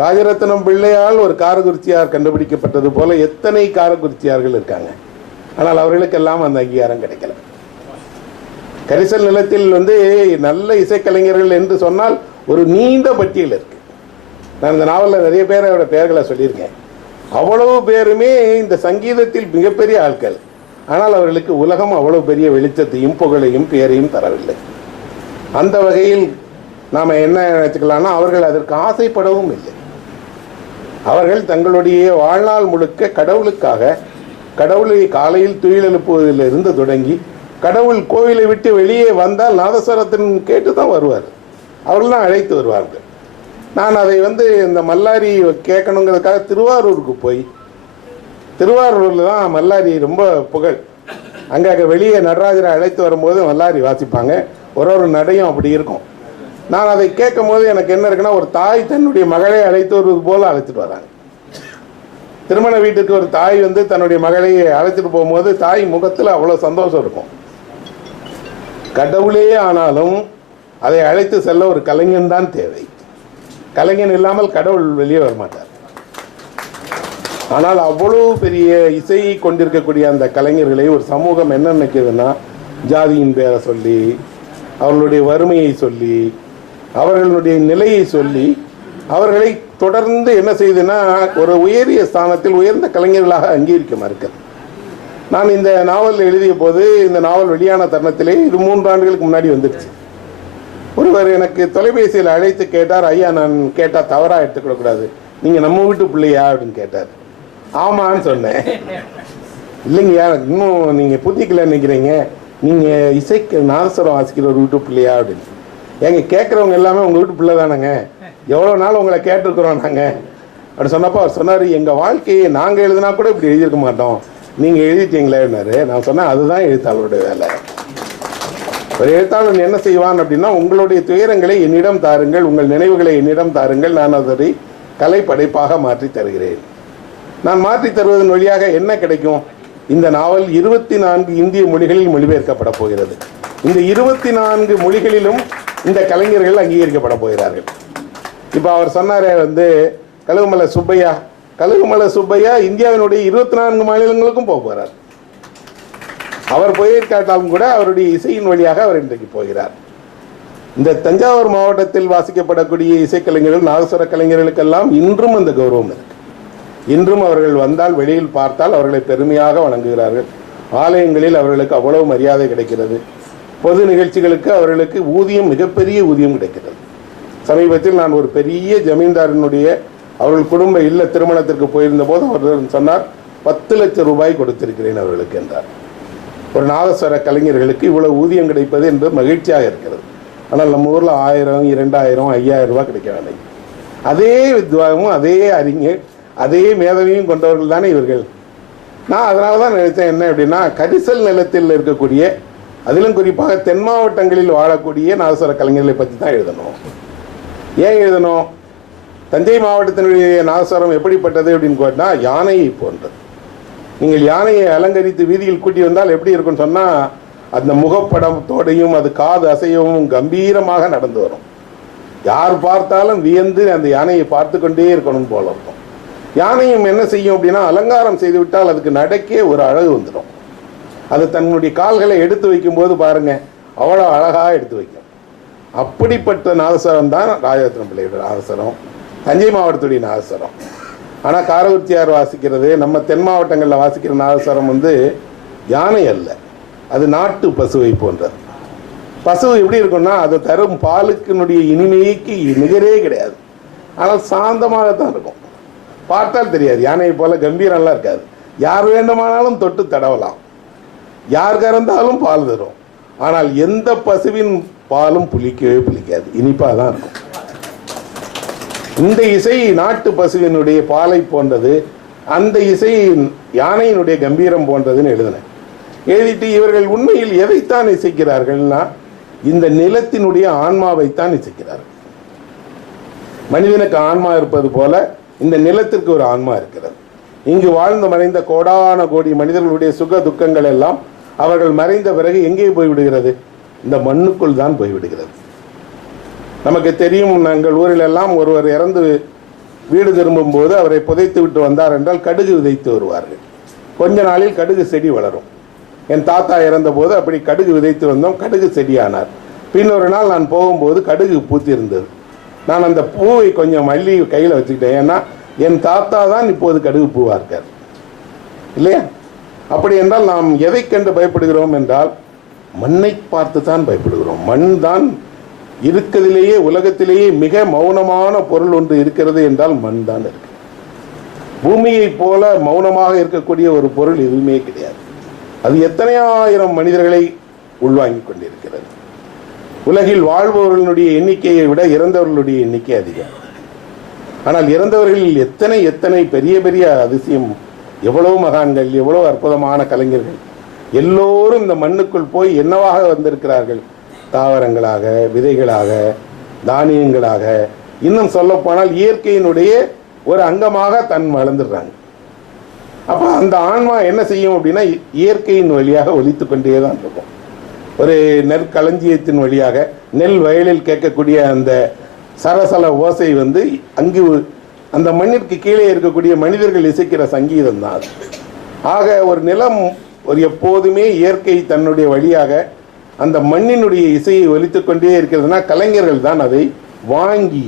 ராஜரத்னம் பிள்ளையால் ஒரு காரக்குறிச்சியார் கண்டுபிடிக்கப்பட்டது போல எத்தனை காரக்குறிச்சியார்கள் இருக்காங்க. ஆனால் அவர்களுக்கெல்லாம் அந்த அங்கீகாரம் கிடைக்கல. கரிசல் நிலத்தில் நல்ல இசைக்கலைஞர்கள் என்று சொன்னால் ஒரு நீண்ட பட்டியல் இருக்கு. நான் இந்த நாவலில் நிறைய பேரோட பெயர்களை சொல்லியிருக்கேன். அவ்வளவு பேருமே இந்த சங்கீதத்தில் மிகப்பெரிய ஆட்கள். ஆனால் அவர்களுக்கு உலகம் அவ்வளவு பெரிய வெளிச்சத்தையும் புகழையும் பெயரையும் தரவில்லை. அந்த வகையில் நாம் என்ன நினைச்சுக்கலாம்னா, அவர்கள் அதற்கு ஆசைப்படவும் இல்லை. அவர்கள் தங்களுடைய வாழ்நாள் முழுக்க கடவுளுக்காக, கடவுளை காலையில் துயில் எழுப்புவதிலிருந்து தொடங்கி கடவுள் கோவிலை விட்டு வெளியே வந்தால் நாதஸ்வரத்தின் கேட்டு தான் வருவார். அவர்கள் தான் அழைத்து வருவார்கள். நான் அதை இந்த மல்லாரி கேட்கணுங்கிறதுக்காக திருவாரூருக்கு போய், திருவாரூரில் தான் மல்லாரி ரொம்ப புகழ். அங்கே வெளியே நடராஜரை அழைத்து வரும்போது மல்லாரி வாசிப்பாங்க. ஒரு நடையும் அப்படி இருக்கும். நான் அதை கேட்கும் போது எனக்கு என்ன இருக்குன்னா, ஒரு தாய் தன்னுடைய மகளை அழைத்து வருவது போல அழைச்சிட்டு வராங்க. திருமண வீட்டுக்கு ஒரு தாய் தன்னுடைய மகளை அழைச்சிட்டு போகும்போது தாய் முகத்தில் அவ்வளோ சந்தோஷம் இருக்கும். கடவுளே ஆனாலும் அதை அழைத்து செல்ல ஒரு கலைஞன் தான் தேவை. கலைஞன் இல்லாமல் கடவுள் வெளியே வரமாட்டார். ஆனால் அவ்வளவு பெரிய இசையை கொண்டிருக்கக்கூடிய அந்த கலைஞர்களை ஒரு சமூகம் என்ன நினைக்குதுன்னா, ஜாதியின் பேரை சொல்லி, அவர்களுடைய வறுமையை சொல்லி, அவர்களுடைய நிலையை சொல்லி, அவர்களை தொடர்ந்து என்ன செய்யுதுன்னா ஒரு உயரிய ஸ்தானத்தில் உயர்ந்த கலைஞர்களாக அங்கீகரிக்க மறுக்கிறது. நான் இந்த நாவல் எழுதிய போது, இந்த நாவல் வெளியான தருணத்திலே, இது 3 ஆண்டுகளுக்கு முன்னாடி வந்துடுச்சு. ஒருவர் எனக்கு தொலைபேசியில் அழைத்து கேட்டார், ஐயா நான் கேட்டால் தவறாக எடுத்துக்கூடாது, நீங்கள் நம்ம வீட்டு பிள்ளையா அப்படின்னு கேட்டார். ஆமான்னு சொன்னேன். இல்லைங்கய்யா, இன்னும் நீங்கள் புத்திக்கல நினைக்கிறீங்க, நீங்கள் இசைக்கு நாதஸ்வரம் வாசிக்கிற ஒரு வீட்டு பிள்ளையா அப்படின்னு. ஏங்க கேட்குறவங்க எல்லாமே உங்கள் வீட்டு பிள்ளை தானேங்க, எவ்வளோ நாள் உங்களை கேட்டுருக்குறோம் நாங்கள் அப்படி சொன்னப்போ அவர் சொன்னார், எங்கள் வாழ்க்கையை நாங்கள் எழுதினா கூட இப்படி எழுதியிருக்க மாட்டோம், நீங்கள் எழுதிட்டீங்களேன்னாரு. நான் சொன்னேன், அதுதான் எழுத்தாளருடைய வேலை. ஒரு எழுத்தாளன் என்ன செய்வான் அப்படின்னா, உங்களுடைய துயரங்களை என்னிடம் தாருங்கள், உங்கள் நினைவுகளை என்னிடம் தாருங்கள், நான் அதை கலை படைப்பாக மாற்றி தருகிறேன். நான் மாற்றி தருவதன் வழியாக என்ன கிடைக்கும்? இந்த நாவல் 24 இந்திய மொழிகளில் மொழிபெயர்க்கப்பட போகிறது. இந்த 24 மொழிகளிலும் இந்த கலைஞர்கள் அங்கீகரிக்கப்பட போகிறார்கள். இப்போ அவர் சொன்னார் கழுகுமலை சுப்பையா, கழுகுமலை சுப்பையா இந்தியாவினுடைய 24 மாநிலங்களுக்கும் போக போகிறார். அவர் போயிருக்காட்டாலும் கூட அவருடைய இசையின் வழியாக அவர் இன்றைக்கு போகிறார். இந்த தஞ்சாவூர் மாவட்டத்தில் வாசிக்கப்படக்கூடிய இசைக்கலைஞர்கள், நாதஸ்வர கலைஞர்களுக்கெல்லாம் இன்றும் அந்த கௌரவம் இருக்கு. இன்றும் அவர்கள் வந்தால், வெளியில் பார்த்தால் அவர்களை பெருமையாக வணங்குகிறார்கள். ஆலயங்களில் அவர்களுக்கு அவ்வளவு மரியாதை கிடைக்கிறது. பொது நிகழ்ச்சிகளுக்கு அவர்களுக்கு ஊதியம், மிகப்பெரிய ஊதியம் கிடைக்கிறது. சமீபத்தில் நான் ஒரு பெரிய ஜமீன்தாரினுடைய அவர்கள் குடும்ப இல்ல திருமணத்திற்கு போயிருந்த போது அவர் சொன்னார், 10 லட்சம் ரூபாய் கொடுத்திருக்கிறேன் அவர்களுக்கு என்றார். ஒரு நாதஸ்வர கலைஞர்களுக்கு இவ்வளவு ஊதியம் கிடைப்பது என்பது மகிழ்ச்சியாக இருக்கிறது. ஆனால் நம்ம ஊரில் 1000, 2000, 5000 ரூபாய் கிடைக்க வேண்டிய அதே வித்வாகமும், அதே அறிஞர், அதே மேதவையும் கொண்டவர்கள் தானே இவர்கள். நான் அதனால தான் நினைத்தேன், என்ன அப்படின்னா, கரிசல் நிலத்தில் இருக்கக்கூடிய, அதிலும் குறிப்பாக தென் மாவட்டங்களில் வாழக்கூடிய நாதஸ்வர கலைஞர்களை பற்றி தான் எழுதணும். ஏன் எழுதணும்? தஞ்சை மாவட்டத்தினுடைய நாதஸ்வரம் எப்படிப்பட்டது அப்படின்னு கேட்டால், யானையை போன்றது. நீங்கள் யானையை அலங்கரித்து வீதியில் கூட்டி வந்தால் எப்படி இருக்குன்னு சொன்னால், அந்த முகப்படத்தோடையும் அது காது அசையவும் கம்பீரமாக நடந்து வரும். யார் பார்த்தாலும் வியந்து அந்த யானையை பார்த்து கொண்டே இருக்கணும் போல இருக்கும். யானையும் என்ன செய்யும் அப்படின்னா, அலங்காரம் செய்து விட்டால் அதுக்கு நடக்கே ஒரு அழகு வந்துடும். அது தன்னுடைய கால்களை எடுத்து வைக்கும்போது பாருங்க, அவ்வளோ அழகாக எடுத்து வைக்கும். அப்படிப்பட்ட நாதஸ்வரம் தான் ராஜரத்னம் பிள்ளையோட நாதஸ்வரம், தஞ்சை மாவட்டத்துடைய நாதஸ்வரம். ஆனால் காரக்குறிச்சியார் வாசிக்கிறது, நம்ம தென் மாவட்டங்களில் வாசிக்கிற நாதஸ்வரம் யானை அல்ல, அது நாட்டு பசுவை போன்றது. பசு எப்படி இருக்குன்னா, அது தரும் பாலுக்கினுடைய இனிமைக்கு நிகரே கிடையாது. ஆனால் சாந்தமாகத்தான் இருக்கும். பார்த்தால் தெரியாது, யானையை போல கம்பீரம்லாம் இருக்காது. யார் வேண்டுமானாலும் தொட்டு தடவலாம், யார் கறந்தாலும் பால் தரும். ஆனால் எந்த பசுவின் பாலும் புளிக்கவே புளிக்காது, இனிப்பாக தான் இருக்கும். இந்த இசை நாட்டு பசுவினுடைய பாலை போன்றது, அந்த இசை யானையினுடைய கம்பீரம் போன்றதுன்னு எழுதினேன். எழுதிட்டு இவர்கள் உண்மையில் எதைத்தான் இசைக்கிறார்கள்னா, இந்த நிலத்தினுடைய ஆன்மாவைத்தான் இசைக்கிறார்கள். மனிதனுக்கு ஆன்மா இருப்பது போல இந்த நிலத்திற்கு ஒரு ஆன்மா இருக்கிறது. இங்கு வாழ்ந்து மறைந்த கோடான கோடி மனிதர்களுடைய சுக துக்கங்கள் எல்லாம் அவர்கள் மறைந்த பிறகு எங்கே போய்விடுகிறது? இந்த மண்ணுக்குள் தான் போய்விடுகிறது. நமக்கு தெரியும், நாங்கள் ஊரில் எல்லாம் ஒருவர் இறந்து வீடு திரும்பும்போது அவரை புதைத்து விட்டு வந்தார் என்றால் கடுகு விதைத்து வருவார்கள். கொஞ்ச நாளில் கடுகு செடி வளரும். என் தாத்தா இறந்த போது அப்படி கடுகு விதைத்து வந்தோம், கடுகு செடியானார். பின்னொரு நாள் நான் போகும்போது கடுகு பூத்திருந்தது. நான் அந்த பூவை கொஞ்சம் அள்ளி கையில் வச்சுக்கிட்டேன். ஏன்னா என் தாத்தா தான் இப்போது கடுகு பூவா இருக்கார் இல்லையா? அப்படி என்றால் நாம் எதை கண்டு பயப்படுகிறோம் என்றால் மண்ணை பார்த்து தான் பயப்படுகிறோம். மண் தான் இருக்கிறதிலேயே, உலகத்திலேயே மிக மௌனமான பொருள் ஒன்று இருக்கிறது என்றால் மண் தான் இருக்கு. பூமியை போல மௌனமாக இருக்கக்கூடிய ஒரு பொருள் எதுவுமே கிடையாது. அது எத்தனை ஆயிரம் மனிதர்களை உள்வாங்கிக் கொண்டிருக்கிறது. உலகில் வாழ்பவர்களுடைய எண்ணிக்கையை விட இறந்தவர்களுடைய எண்ணிக்கை அதிகம். ஆனால் இறந்தவர்களில் எத்தனை எத்தனை பெரிய பெரிய அதிசயம், எவ்வளவு மகான்கள், எவ்வளவு அற்புதமான கலைஞர்கள், எல்லோரும் இந்த மண்ணுக்குள் போய் என்னவாக வந்திருக்கிறார்கள்? தாவரங்களாக, விதைகளாக, தானியங்களாக, இன்னும் சொல்லப்போனால் இயற்கையினுடைய ஒரு அங்கமாக தன் வளர்ந்துடுறாங்க. அப்போ அந்த ஆன்மா என்ன செய்யும் அப்படின்னா இயற்கையின் வழியாக ஒலித்து கொண்டே தான் இருக்கும். ஒரு நெற்களஞ்சியத்தின் வழியாக நெல் வயலில் கேட்கக்கூடிய அந்த சரசல ஓசை அங்கு அந்த மண்ணிற்கு கீழே இருக்கக்கூடிய மனிதர்கள் இசைக்கிற சங்கீதம் தான் அது. ஆக ஒரு நிலம் ஒரு எப்போதுமே இயற்கை தன்னுடைய வழியாக அந்த மண்ணினுடைய இசையை ஒலித்து கொண்டே இருக்கிறதுனா கலைஞர்கள் தான் அதை வாங்கி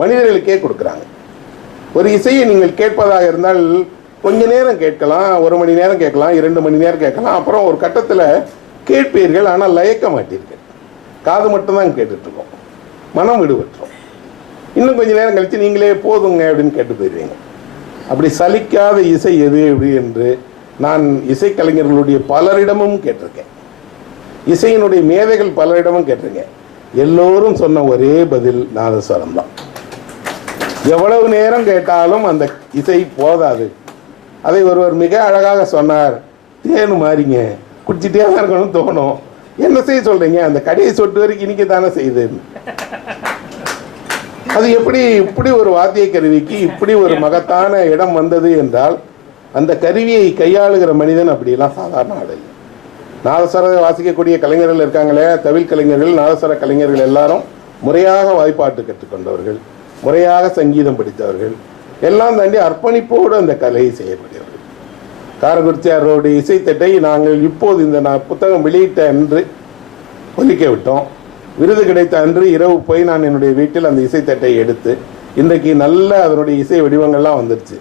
மனிதர்களுக்கே கொடுக்குறாங்க. ஒரு இசையை நீங்கள் கேட்பதாக இருந்தால் கொஞ்ச நேரம் கேட்கலாம், 1 மணி நேரம் கேட்கலாம், 2 மணி நேரம் கேட்கலாம். அப்புறம் ஒரு கட்டத்தில் கேட்பீர்கள், ஆனால் லயக்க மாட்டீர்கள். காது மட்டும்தான் கேட்டுட்ருக்கோம், மனம் விடுபட்டுரும். இன்னும் கொஞ்சம் நேரம் கழித்து நீங்களே போதுங்க அப்படின்னு கேட்டு போயிடுவீங்க. அப்படி சலிக்காத இசை எது எப்படி என்று நான் இசைக்கலைஞர்களுடைய பலரிடமும் கேட்டிருக்கேன். இசையினுடைய மேதைகள் பலரிடமும் கேட்டிருக்கேன். எல்லோரும் சொன்ன ஒரே பதில் நாதஸ்வரம் தான். எவ்வளவு நேரம் கேட்டாலும் அந்த இசை போதாது. அதை ஒருவர் மிக அழகாக சொன்னார். தேனு மாறிங்க, குடிச்சிட்டே தான் இருக்கணும்னு தோணும். என்ன செய்ய சொல்றீங்க? அந்த கடையை சொட்டு வரைக்கும் இனிக்க தானே செய்யுது. அது எப்படி இப்படி ஒரு வாத்திய கருவிக்கு இப்படி ஒரு மகத்தான இடம் வந்தது என்றால் அந்த கருவியை கையாளுகிற மனிதன் அப்படியெல்லாம் சாதாரண ஆள் இல்லை. நாதஸ்வர வாசிக்கக்கூடிய கலைஞர்கள் இருக்காங்களே, தவில் கலைஞர்கள், நாதஸ்வர கலைஞர்கள் எல்லாரும் முறையாக வாய்ப்பாட்டு கற்றுக்கொண்டவர்கள், முறையாக சங்கீதம் படித்தவர்கள், எல்லாம் தாண்டி அர்ப்பணிப்போடு அந்த கலையை செய்யப்படுகிறது. காரக்குறிச்சியாரோடைய இசைத்தட்டை நாங்கள் இப்போது இந்த புத்தகம் வெளியிட்ட அன்று ஒலிக்க விட்டோம். விருது கிடைத்த அன்று இரவு போய் நான் என்னுடைய வீட்டில் அந்த இசைத்தட்டை எடுத்து இன்றைக்கு நல்ல அதனுடைய இசை வடிவங்கள்லாம் வந்துடுச்சு.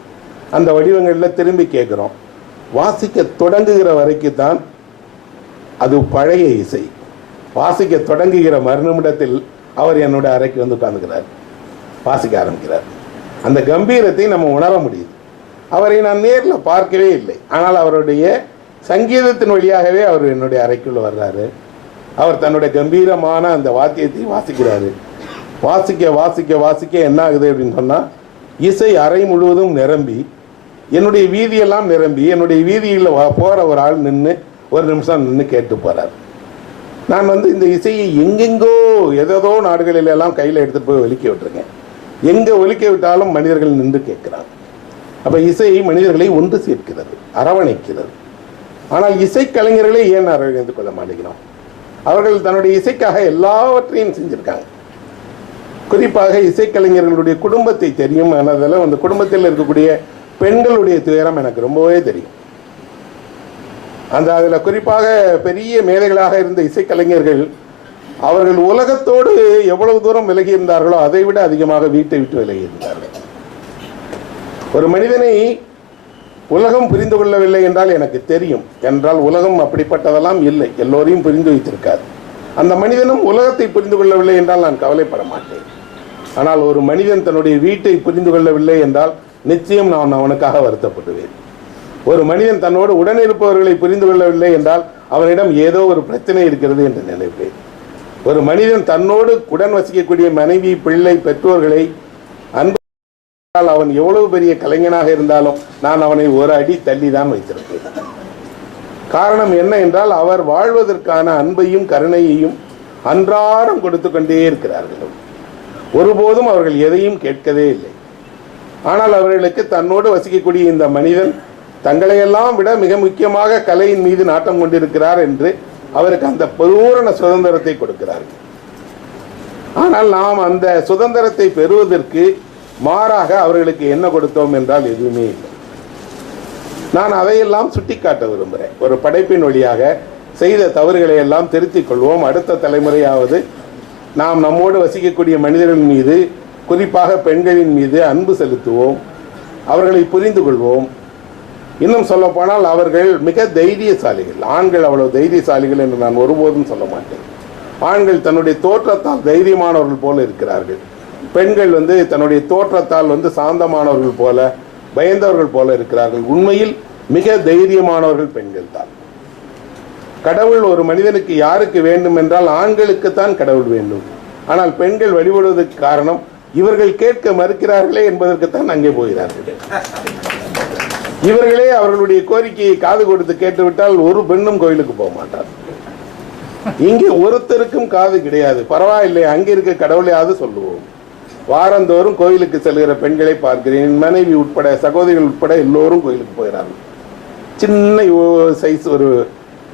அந்த வடிவங்களில் திரும்பி கேட்குறோம். வாசிக்க தொடங்குகிற வரைக்கும் தான் அது பழைய இசை. வாசிக்க தொடங்குகிற மறுநிமிடத்தில் அவர் என்னோட அறைக்கு உட்காந்துக்கிறார், வாசிக்க ஆரம்பிக்கிறார். அந்த கம்பீரத்தை நம்ம உணர முடியுது. அவரை நான் நேரில் பார்க்கவே இல்லை, ஆனால் அவருடைய சங்கீதத்தின் வழியாகவே அவர் என்னுடைய அறைக்குள்ள வர்றாரு. அவர் தன்னுடைய கம்பீரமான அந்த வாத்தியத்தை வாசிக்கிறாரு. வாசிக்க வாசிக்க வாசிக்க என்ன ஆகுது அப்படின்னு சொன்னால் இசை அறை முழுவதும் நிரம்பி என்னுடைய வீதியெல்லாம் நிரம்பி என்னுடைய வீதியில் போகிற ஒரு ஆள் நின்று ஒரு நிமிஷம் நின்று கேட்டு போகிறார். நான் இந்த இசையை எங்கெங்கோ ஏதோ நாடுகளிலெல்லாம் கையில் எடுத்துகிட்டு போய் ஒலிக்க விட்டுருக்கேன். எங்கே ஒலிக்க விட்டாலும் மனிதர்கள் நின்று கேட்குறாங்க. அப்போ இசை மனிதர்களை ஒன்று சேர்க்கிறது, அரவணைக்கிறது. ஆனால் இசைக்கலைஞர்களே ஏன் அரவணைத்து கொள்ள மாட்டேங்கிறோம்? அவர்கள் தன்னுடைய இசைக்காக எல்லாவற்றையும் செஞ்சுருக்காங்க. குறிப்பாக இசைக்கலைஞர்களுடைய குடும்பத்தை தெரியும். அதில் அந்த குடும்பத்தில் இருக்கக்கூடிய பெண்களுடைய துயரம் எனக்கு ரொம்பவே தெரியும். அதில் குறிப்பாக பெரிய மேதைகளாக இருந்த இசைக்கலைஞர்கள் அவர்கள் உலகத்தோடு எவ்வளவு தூரம் விலகி இருந்தார்களோ அதை விட அதிகமாக வீட்டை விட்டு விலகி இருந்தார்கள். ஒரு மனிதனை உலகம் புரிந்து கொள்ளவில்லை என்றால் எனக்கு தெரியும். என்றால் உலகம் அப்படிப்பட்டதெல்லாம் இல்லை, எல்லோரையும் புரிந்து வைத்திருக்காது. அந்த மனிதனும் உலகத்தை புரிந்து கொள்ளவில்லை என்றால் நான் கவலைப்பட மாட்டேன். ஆனால் ஒரு மனிதன் தன்னுடைய வீட்டை புரிந்து கொள்ளவில்லை என்றால் நிச்சயம் நான் அவனுக்காக வருத்தப்படுவேன். ஒரு மனிதன் தன்னோடு உடனிருப்பவர்களை புரிந்து கொள்ளவில்லை என்றால் அவனிடம் ஏதோ ஒரு பிரச்சனை இருக்கிறது என்று நினைப்பேன். ஒரு மனிதன் தன்னோடு உடன் வசிக்கக்கூடிய மனைவி, பிள்ளை, பெற்றோர்களை அன்பு அவன் எவ்வளவு பெரிய கலைஞனாக இருந்தாலும் நான் அவனை ஒரு அடி தள்ளி தான் வைத்திருப்பேன். காரணம் என்ன என்றால் அவர் வாழ்வதற்கான அன்பையும் கருணையையும் அன்றாடம் கொடுத்து கொண்டே இருக்கிறார்கள். ஒருபோதும் அவர்கள் எதையும் கேட்கவே இல்லை. ஆனால் அவர்களுக்கு தன்னோடு வசிக்கக்கூடிய இந்த மனிதன் தங்களையெல்லாம் விட மிக முக்கியமாக கலையின் மீது நாட்டம் கொண்டிருக்கிறார் என்று அவருக்கு அந்த பூரண சுதந்திரத்தை கொடுக்கிறார்கள். ஆனால் நாம் அந்த சுதந்திரத்தை பெறுவதற்கு மாறாக அவர்களுக்கு என்ன கொடுத்தோம் என்றால் எதுவுமே இல்லை. நான் அதையெல்லாம் சுட்டிக்காட்ட விரும்புகிறேன். ஒரு படைப்பின் வழியாக செய்த தவறுகளை எல்லாம் திருத்திக் கொள்வோம். அடுத்த தலைமுறையாவது நாம் நம்மோடு வசிக்கக்கூடிய மனிதர்கள் மீது, குறிப்பாக பெண்களின் மீது அன்பு செலுத்துவோம், அவர்களை புரிந்து கொள்வோம். இன்னும் சொல்ல போனால் அவர்கள் மிக தைரியசாலிகள். ஆண்கள் அவ்வளவு தைரியசாலிகள் என்று நான் ஒருபோதும் சொல்ல மாட்டேன். ஆண்கள் தன்னுடைய தோற்றத்தால் தைரியமானவர்கள் போல இருக்கிறார்கள். பெண்கள் தன்னுடைய தோற்றத்தால் சாந்தமானவர்கள் போல, பயந்தவர்கள் போல இருக்கிறார்கள். உண்மையில் மிக தைரியமானவர்கள் பெண்கள் தான். கடவுள் ஒரு மனிதனுக்கு யாருக்கு வேண்டும் என்றால் ஆண்களுக்குத்தான் கடவுள் வேண்டும். ஆனால் பெண்கள் வழிபடுவதற்கு காரணம் இவர்கள் கேட்க மறுக்கிறார்களே என்பதற்குத்தான் அங்கே போகிறார்கள். இவர்களே அவர்களுடைய கோரிக்கையை காது கொடுத்து கேட்டுவிட்டால் ஒரு பெண்ணும் கோயிலுக்கு போக மாட்டார். இங்கே ஒருத்தருக்கும் காது கிடையாது. பரவாயில்லை, அங்கே இருக்க கடவுளையாவது சொல்லுவோம். வாரந்தோறும் கோயிலுக்கு செல்கிற பெண்களை பார்க்கிறேன். என் மனைவி உட்பட, சகோதரிகள் உட்பட எல்லோரும் கோயிலுக்கு போகிறார்கள். சின்ன சைஸ்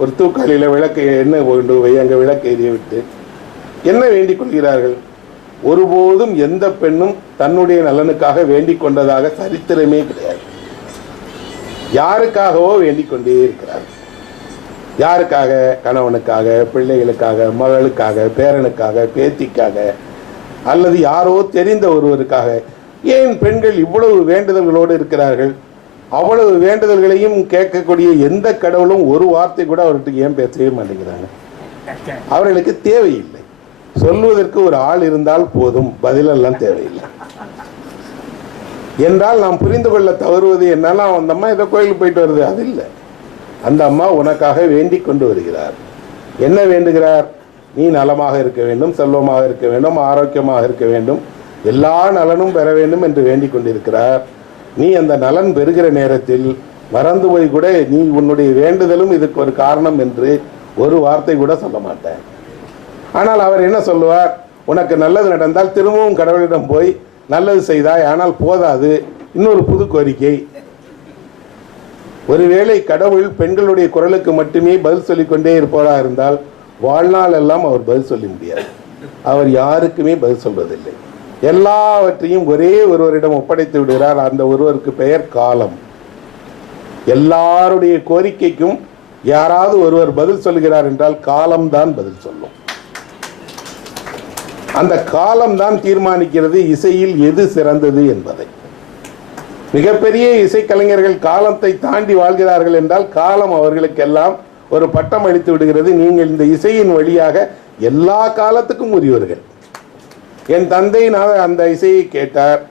ஒரு தூக்காலியில் விளக்கு எண்ணெய் கொண்டு போய் அங்கே விளக்கு எரிய விட்டு என்ன வேண்டிக் கொள்கிறார்கள்? ஒருபோதும் எந்த பெண்ணும் தன்னுடைய நலனுக்காக வேண்டிக் கொண்டதாக சரித்திரமே கிடையாது. யாருக்காகவோ வேண்டிக் கொண்டே இருக்கிறார்கள். யாருக்காக? கணவனுக்காக, பிள்ளைகளுக்காக, மகளுக்காக, பேரனுக்காக, பேத்திக்காக, அல்லது யாரோ தெரிந்த ஒருவருக்காக. ஏன் பெண்கள் இவ்வளவு வேண்டுதல்களோடு இருக்கிறார்கள்? அவ்வளவு வேண்டுதல்களையும் கேட்கக்கூடிய எந்த கடவுளும் ஒரு வார்த்தை கூட அவர்கிட்ட ஏன் பேசவே மாட்டேங்கிறாங்க? அவர்களுக்கு தேவையில்லை. சொல்வதற்கு ஒரு ஆள் இருந்தால் போதும், பதிலெல்லாம் தேவையில்லை என்றால் நாம் புரிந்து கொள்ள தவறுவது என்னன்னா, அந்த அம்மா ஏதோ கோயிலுக்கு போயிட்டு வருது, அது இல்லை. அந்த அம்மா உனக்காக வேண்டிக் கொண்டு வருகிறார். என்ன வேண்டுகிறார்? நீ நலமாக இருக்க வேண்டும், செல்வமாக இருக்க வேண்டும், ஆரோக்கியமாக இருக்க வேண்டும், எல்லா நலனும் பெற வேண்டும் என்று வேண்டிக் கொண்டிருக்கிறார். நீ அந்த நலன் பெறுகிற நேரத்தில் மறந்து போய் கூட நீ உன்னுடைய வேண்டுதலும் இதுக்கு ஒரு காரணம் என்று ஒரு வார்த்தை கூட சொல்ல மாட்டேன். ஆனால் அவர் என்ன சொல்லுவார்? உனக்கு நல்லது நடந்தால் திரும்பவும் கடவுளிடம் போய் நல்லது செய்தாய், ஆனால் போதாது, இன்னொரு புது கோரிக்கை. ஒருவேளை கடவுள் பெண்களுடைய குரலுக்கு மட்டுமே பதில் சொல்லிக்கொண்டே இருப்பவராக இருந்தால் வாழ்நாள் எல்லாம் அவர் பதில் சொல்ல முடியாது. அவர் யாருக்குமே பதில் சொல்வதில்லை. எல்லாவற்றையும் ஒரே ஒருவரிடம் ஒப்படைத்து விடுகிறார். அந்த ஒருவருக்கு பெயர் காலம். எல்லாருடைய கோரிக்கைக்கும் யாராவது ஒருவர் பதில் சொல்கிறார் என்றால் காலம்தான் பதில் சொல்லும். அந்த காலம்தான் தீர்மானிக்கிறது இசையில் எது சிறந்தது என்பதை. மிகப்பெரிய இசைக்கலைஞர்கள் காலத்தை தாண்டி வாழ்கிறார்கள் என்றால் காலம் அவர்களுக்கெல்லாம் ஒரு பட்டம் அளித்து விடுகிறது. நீங்கள் இந்த இசையின் வழியாக எல்லா காலத்துக்கும் உரியவர்கள். என் தந்தை அந்த இசையை கேட்டார்,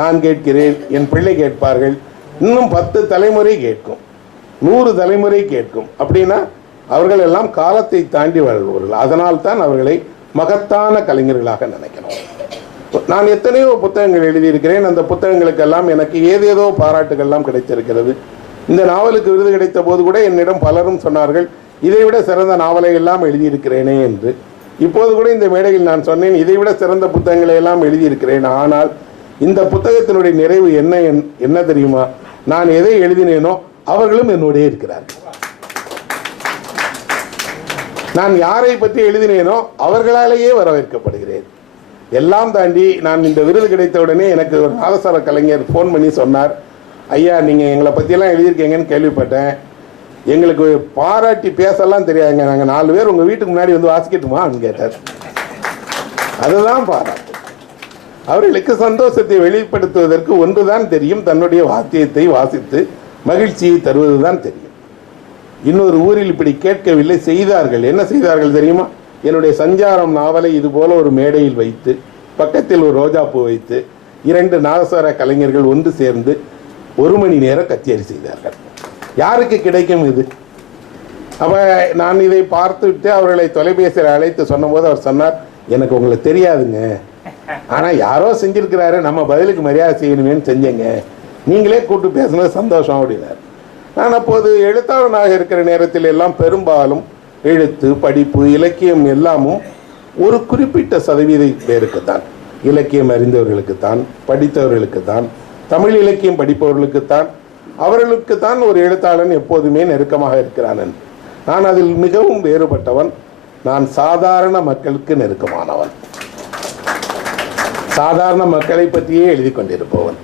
நான் கேட்கிறேன், என் பிள்ளை கேட்பார்கள், இன்னும் 10 தலைமுறை கேட்கும், 100 தலைமுறை கேட்கும். அப்படின்னா அவர்கள் எல்லாம் காலத்தை தாண்டி வாழ்பவர்கள். அதனால் தான் அவர்களை மகத்தான கலைஞர்களாக நினைக்கணும். நான் எத்தனையோ புத்தகங்கள் எழுதியிருக்கிறேன். அந்த புத்தகங்களுக்கெல்லாம் எனக்கு ஏதேதோ பாராட்டுகள்லாம் கிடைத்திருக்கிறது. இந்த நாவலுக்கு விருது கிடைத்த போது கூட என்னிடம் பலரும் சொன்னார்கள், இதைவிட சிறந்த நாவலை எல்லாம் எழுதியிருக்கிறேனே என்று. இப்போது கூட இந்த மேடையில் நான் சொன்னேன், இதைவிட சிறந்த புத்தகங்களை எல்லாம் எழுதியிருக்கிறேன். ஆனால் இந்த புத்தகத்தினுடைய நிறைவு என்ன தெரியுமா? நான் எதை எழுதினேனோ அவர்களும் என்னோடே இருக்கிறார்கள். நான் யாரை பற்றி எழுதினேனோ அவர்களாலேயே வரவேற்கப்படுகிறேன். எல்லாம் தாண்டி நான் இந்த விருது கிடைத்தவுடனே எனக்கு ஒரு நாதஸ்வர கலைஞர் ஃபோன் பண்ணி சொன்னார், ஐயா நீங்கள் எங்களை பற்றியெல்லாம் எழுதியிருக்கீங்கன்னு கேள்விப்பட்டேன், எங்களுக்கு பாராட்டி பேசலாம் தெரியாதுங்க, நாங்கள் 4 பேர் உங்கள் வீட்டுக்கு முன்னாடி வாசிக்கட்டுமான்னு கேட்டார். அதுதான் பாராட்டு. அவர்களுக்கு சந்தோஷத்தை வெளிப்படுத்துவதற்கு ஒன்றுதான் தெரியும், தன்னுடைய வாத்தியத்தை வாசித்து மகிழ்ச்சியை தருவதுதான் தெரியும். இன்னொரு ஊரில் இப்படி கேட்கவில்லை, செய்தார்கள். என்ன செய்தார்கள் தெரியுமா? என்னுடைய சஞ்சாரம் நாவலை இது போல ஒரு மேடையில் வைத்து, பக்கத்தில் ஒரு ரோஜாப்பூ வைத்து, 2 நாதஸ்வர கலைஞர்கள் ஒன்று சேர்ந்து 1 மணி நேரம் கச்சேரி செய்தார்கள். யாருக்கு கிடைக்கும் இது? அப்போ நான் இதை பார்த்துவிட்டு அவர்களை தொலைபேசியில் அழைத்து சொன்னபோது அவர் சொன்னார், எனக்கு உங்களை தெரியாதுங்க, ஆனால் யாரோ செஞ்சிருக்கிறாரு, நம்ம பதிலுக்கு மரியாதை செய்யணுமேன்னு செஞ்சேங்க, நீங்களே கூப்பிட்டு பேசுனது சந்தோஷம் அப்படின்னார். நான் அப்போது எழுத்தாளனாக இருக்கிற நேரத்தில் எல்லாம் பெரும்பாலும் எழுத்து, படிப்பு, இலக்கியம் எல்லாமும் ஒரு குறிப்பிட்ட சதவீத பேருக்குத்தான், இலக்கியம் அறிந்தவர்களுக்குத்தான், படித்தவர்களுக்குத்தான், தமிழ் இலக்கியம் படிப்பவர்களுக்குத்தான், அவர்களுக்குத்தான் ஒரு எழுத்தாளன் எப்போதுமே நெருக்கமாக இருக்கிறான். நான் அதில் மிகவும் வேறுபட்டவன். நான் சாதாரண மக்களுக்கு நெருக்கமானவன். சாதாரண மக்களை பற்றியே எழுதி கொண்டிருப்பவன்.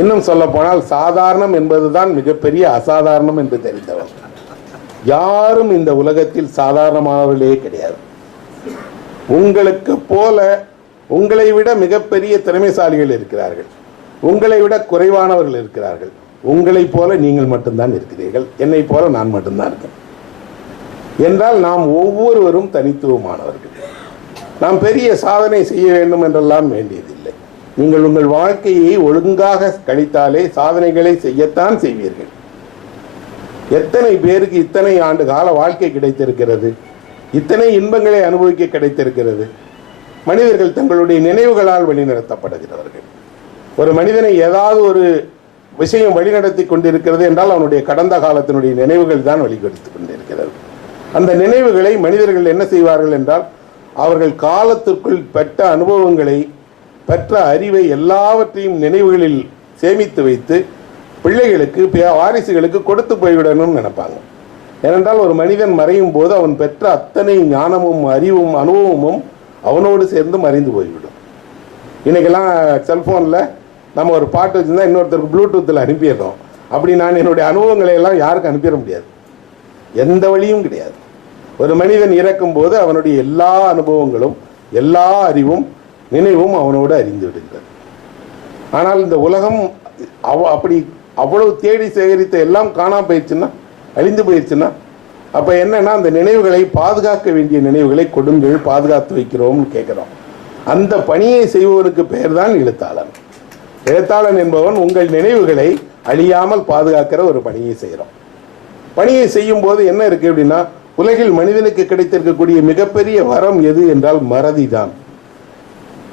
இன்னும் சொல்ல போனால் சாதாரணம் என்பதுதான் மிகப்பெரிய அசாதாரணம் என்று தெரிந்தவன். யாரும் இந்த உலகத்தில் சாதாரணமானவர்களே கிடையாது. உங்களுக்கு போல உங்களை விட மிகப்பெரிய திறமைசாலிகள் இருக்கிறார்கள், உங்களை விட குறைவானவர்கள் இருக்கிறார்கள். உங்களை போல நீங்கள் மட்டும்தான் இருக்கிறீர்கள், என்னை போல நான் மட்டும்தான் இருக்கேன் என்றால் நாம் ஒவ்வொருவரும் தனித்துவமானவர்கள். நாம் பெரிய சாதனை செய்ய வேண்டும் என்றெல்லாம் வேண்டியதில்லை. நீங்கள் உங்கள் வாழ்க்கையை ஒழுங்காக கழித்தாலே சாதனைகளை செய்யத்தான் செய்வீர்கள். எத்தனை பேருக்கு இத்தனை ஆண்டு கால வாழ்க்கை கிடைத்திருக்கிறது, இத்தனை இன்பங்களை அனுபவிக்க கிடைத்திருக்கிறது. மனிதர்கள் தங்களுடைய நினைவுகளால் வழிநடத்தப்படுகிறவர்கள். ஒரு மனிதனை ஏதாவது ஒரு விஷயம் வழிநடத்தி கொண்டிருக்கிறது என்றால் அவனுடைய கடந்த காலத்தினுடைய நினைவுகள் தான் வழிநடத்தி கொண்டிருக்கிறது. அந்த நினைவுகளை மனிதர்கள் என்ன செய்வார்கள் என்றால் அவர்கள் காலத்திற்குள் பெற்ற அனுபவங்களை, பெற்ற அறிவை எல்லாவற்றையும் நினைவுகளில் சேமித்து வைத்து பிள்ளைகளுக்கு, வாரிசுகளுக்கு கொடுத்து போய்விடணும்னு நினைப்பாங்க. ஏனென்றால் ஒரு மனிதன் மறையும் போது அவன் பெற்ற அத்தனை ஞானமும் அறிவும் அனுபவமும் அவனோடு சேர்ந்து மறைந்து போய்விடும். இன்றைக்கெல்லாம் செல்ஃபோனில் நம்ம ஒரு பாட்டு வச்சுருந்தா இன்னொருத்தருக்கு ப்ளூடூத்தில் அனுப்பிடுறோம். அப்படி நான் என்னுடைய அனுபவங்களை எல்லாம் யாருக்கும் அனுப்பிட முடியாது, எந்த வழியும் கிடையாது. ஒரு மனிதன் இறக்கும் போது அவனுடைய எல்லா அனுபவங்களும் எல்லா அறிவும் நினைவும் அவனோடு அறிந்து விடுகிறது. ஆனால் இந்த உலகம் அப்படி அவ்வளவு தேடி சேகரித்த எல்லாம் காணாம போயிடுச்சுன்னா, அழிந்து போயிடுச்சுன்னா, அப்போ என்னன்னா அந்த நினைவுகளை பாதுகாக்க வேண்டிய நினைவுகளை கொடுங்கள், பாதுகாத்து வைக்கிறோம்னு கேட்குறோம். அந்த பணியை செய்பவனுக்கு பெயர் தான் எழுத்தாளன். எழுத்தாளன் என்பவன் உங்கள் நினைவுகளை அழியாமல் பாதுகாக்கிற ஒரு பணியை செய்கிறோம். பணியை செய்யும் போது என்ன இருக்கு அப்படின்னா, உலகில் மனிதனுக்கு கிடைத்திருக்கக்கூடிய மிகப்பெரிய வரம் எது என்றால் மறதி தான்.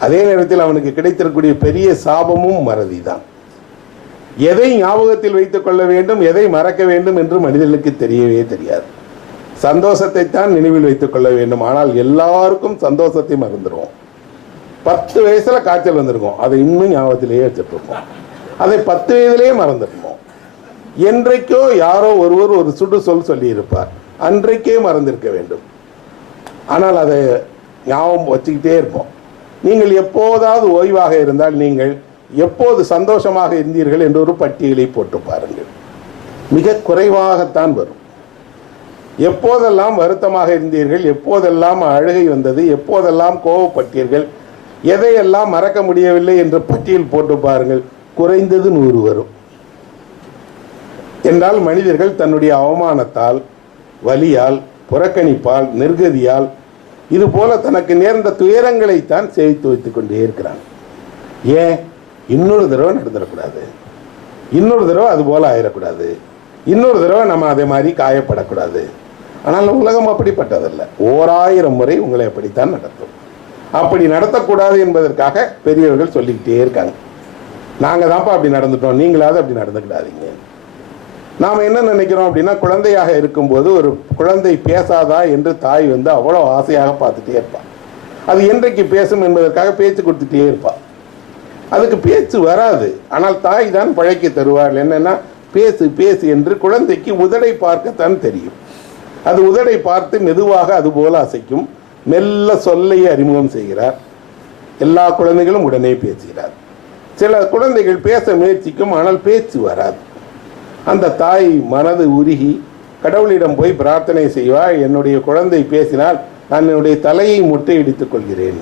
அதே நேரத்தில் அவனுக்கு கிடைத்திருக்கக்கூடிய பெரிய சாபமும் மறதி தான். எதை ஞாபகத்தில் வைத்துக் கொள்ள வேண்டும், எதை மறக்க வேண்டும் என்று மனிதனுக்கு தெரியவே தெரியாது. சந்தோஷத்தை தான் நினைவில் வைத்துக் கொள்ள வேண்டும். ஆனால் எல்லாருக்கும் சந்தோஷத்தை மறந்துடுவோம். 10 வயசுல காய்ச்சல் வந்திருக்கும், அதை இன்னும் ஞாபகத்திலேயே வச்சுட்டு இருப்போம். அதை 10 வயதிலேயே மறந்துருப்போம். என்றைக்கோ யாரோ ஒருவர் ஒரு சுடு சொல் சொல்லி இருப்பார், அன்றைக்கே மறந்திருக்க வேண்டும். ஆனால் அதை ஞாபகம் வச்சுக்கிட்டே இருப்போம். நீங்கள் எப்போதாவது ஓய்வாக இருந்தால் நீங்கள் எப்போது சந்தோஷமாக இருந்தீர்கள் என்று ஒரு பட்டியலை போட்டு பாருங்கள். மிக குறைவாகத்தான் வரும். எப்போதெல்லாம் வருத்தமாக இருந்தீர்கள், எப்போதெல்லாம் அழுகை வந்தது, எப்போதெல்லாம் கோபப்பட்டீர்கள், எதையெல்லாம் மறக்க முடியவில்லை என்று பட்டியல் போட்டு பாருங்கள். குறைந்தது 100 வரும். என்றால் மனிதர்கள் தன்னுடைய அவமானத்தால், வலியால், புறக்கணிப்பால், நிர்கதியால், இது போல தனக்கு நேர்ந்த துயரங்களைத்தான் சேமித்து வைத்துக் கொண்டே இருக்கிறான். ஏன்? இன்னொரு தடவை நடந்துடக்கூடாது, இன்னொரு தடவை அது போல ஆயிடக்கூடாது, இன்னொரு தடவை நம்ம அதே மாதிரி காயப்படக்கூடாது. ஆனால் உலகம் அப்படிப்பட்டதல்ல. 1000 முறை உங்களை அப்படித்தான் நடத்தும். அப்படி நடத்தக்கூடாது என்பதற்காக பெரியவர்கள் சொல்லிக்கிட்டே இருக்காங்க. நாங்கள் தான்ப்பா அப்படி நடந்துட்டோம், நீங்களாவது அப்படி நடந்துக்கிடாதீங்க. நாம் என்ன நினைக்கிறோம் அப்படின்னா, குழந்தையாக இருக்கும்போது ஒரு குழந்தை பேசாதா என்று தாய் வந்து அவ்வளோ ஆசையாக பார்த்துட்டே இருப்பாள். அது என்றைக்கு பேசும் என்பதற்காக பேச்சு கொடுத்துட்டே இருப்பாள். அதுக்கு பேச்சு வராது, ஆனால் தாய் தான் பழக்கி தருவாள். என்னன்னா, பேசு பேசு என்று குழந்தைக்கு உதடை பார்க்கத்தான் தெரியும். அது உதடை பார்த்து மெதுவாக அதுபோல அசைக்கும். மெல்ல சொல்லை அறிமுகம் செய்கிறார். எல்லா குழந்தைகளும் உடனே பேசுகிறார். சில குழந்தைகள் பேச முயற்சிக்கும், ஆனால் பேச்சு வராது. அந்த தாய் மனது உருகி கடவுளிடம் போய் பிரார்த்தனை செய்வார், என்னுடைய குழந்தை பேசினால் நான் என்னுடைய தலையை முட்டையடித்துக் கொள்கிறேன்.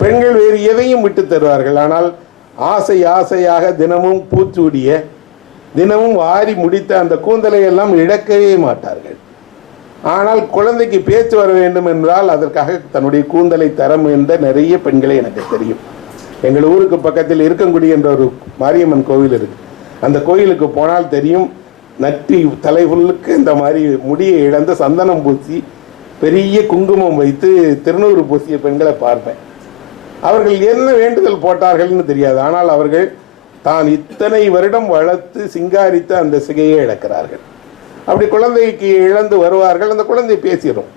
பெண்கள் வேறு எதையும் விட்டு தருவார்கள். ஆனால் ஆசை ஆசையாக தினமும் பூச்சூடிய, தினமும் வாரி முடித்த அந்த கூந்தலை எல்லாம் இழக்கவே மாட்டார்கள். ஆனால் குழந்தைக்கு பேச்சு வர வேண்டும் என்றால் அதற்காக தன்னுடைய கூந்தலை தர முயன்ற நிறைய பெண்களை எனக்கு தெரியும். எங்கள் ஊருக்கு பக்கத்தில் இருக்கங்குடி என்ற ஒரு மாரியம்மன் கோவில் இருக்கு. அந்த கோயிலுக்கு போனால் தெரியும், நட்டி தலைவுள்ளுக்கு இந்த மாதிரி முடியை இழந்து சந்தனம் பூசி பெரிய குங்குமம் வைத்து திருநூறு பூசிய பெண்களை பார்ப்பேன். அவர்கள் என்ன வேண்டுதல் போட்டார்கள்னு தெரியாது. ஆனால் அவர்கள் தான் இத்தனை வருடம் வளர்த்து சிங்காரித்த அந்த சிகையை இழக்கிறார்கள். அப்படி குழந்தைக்கு இழந்து வருவார்கள். அந்த குழந்தை பேசிடும்.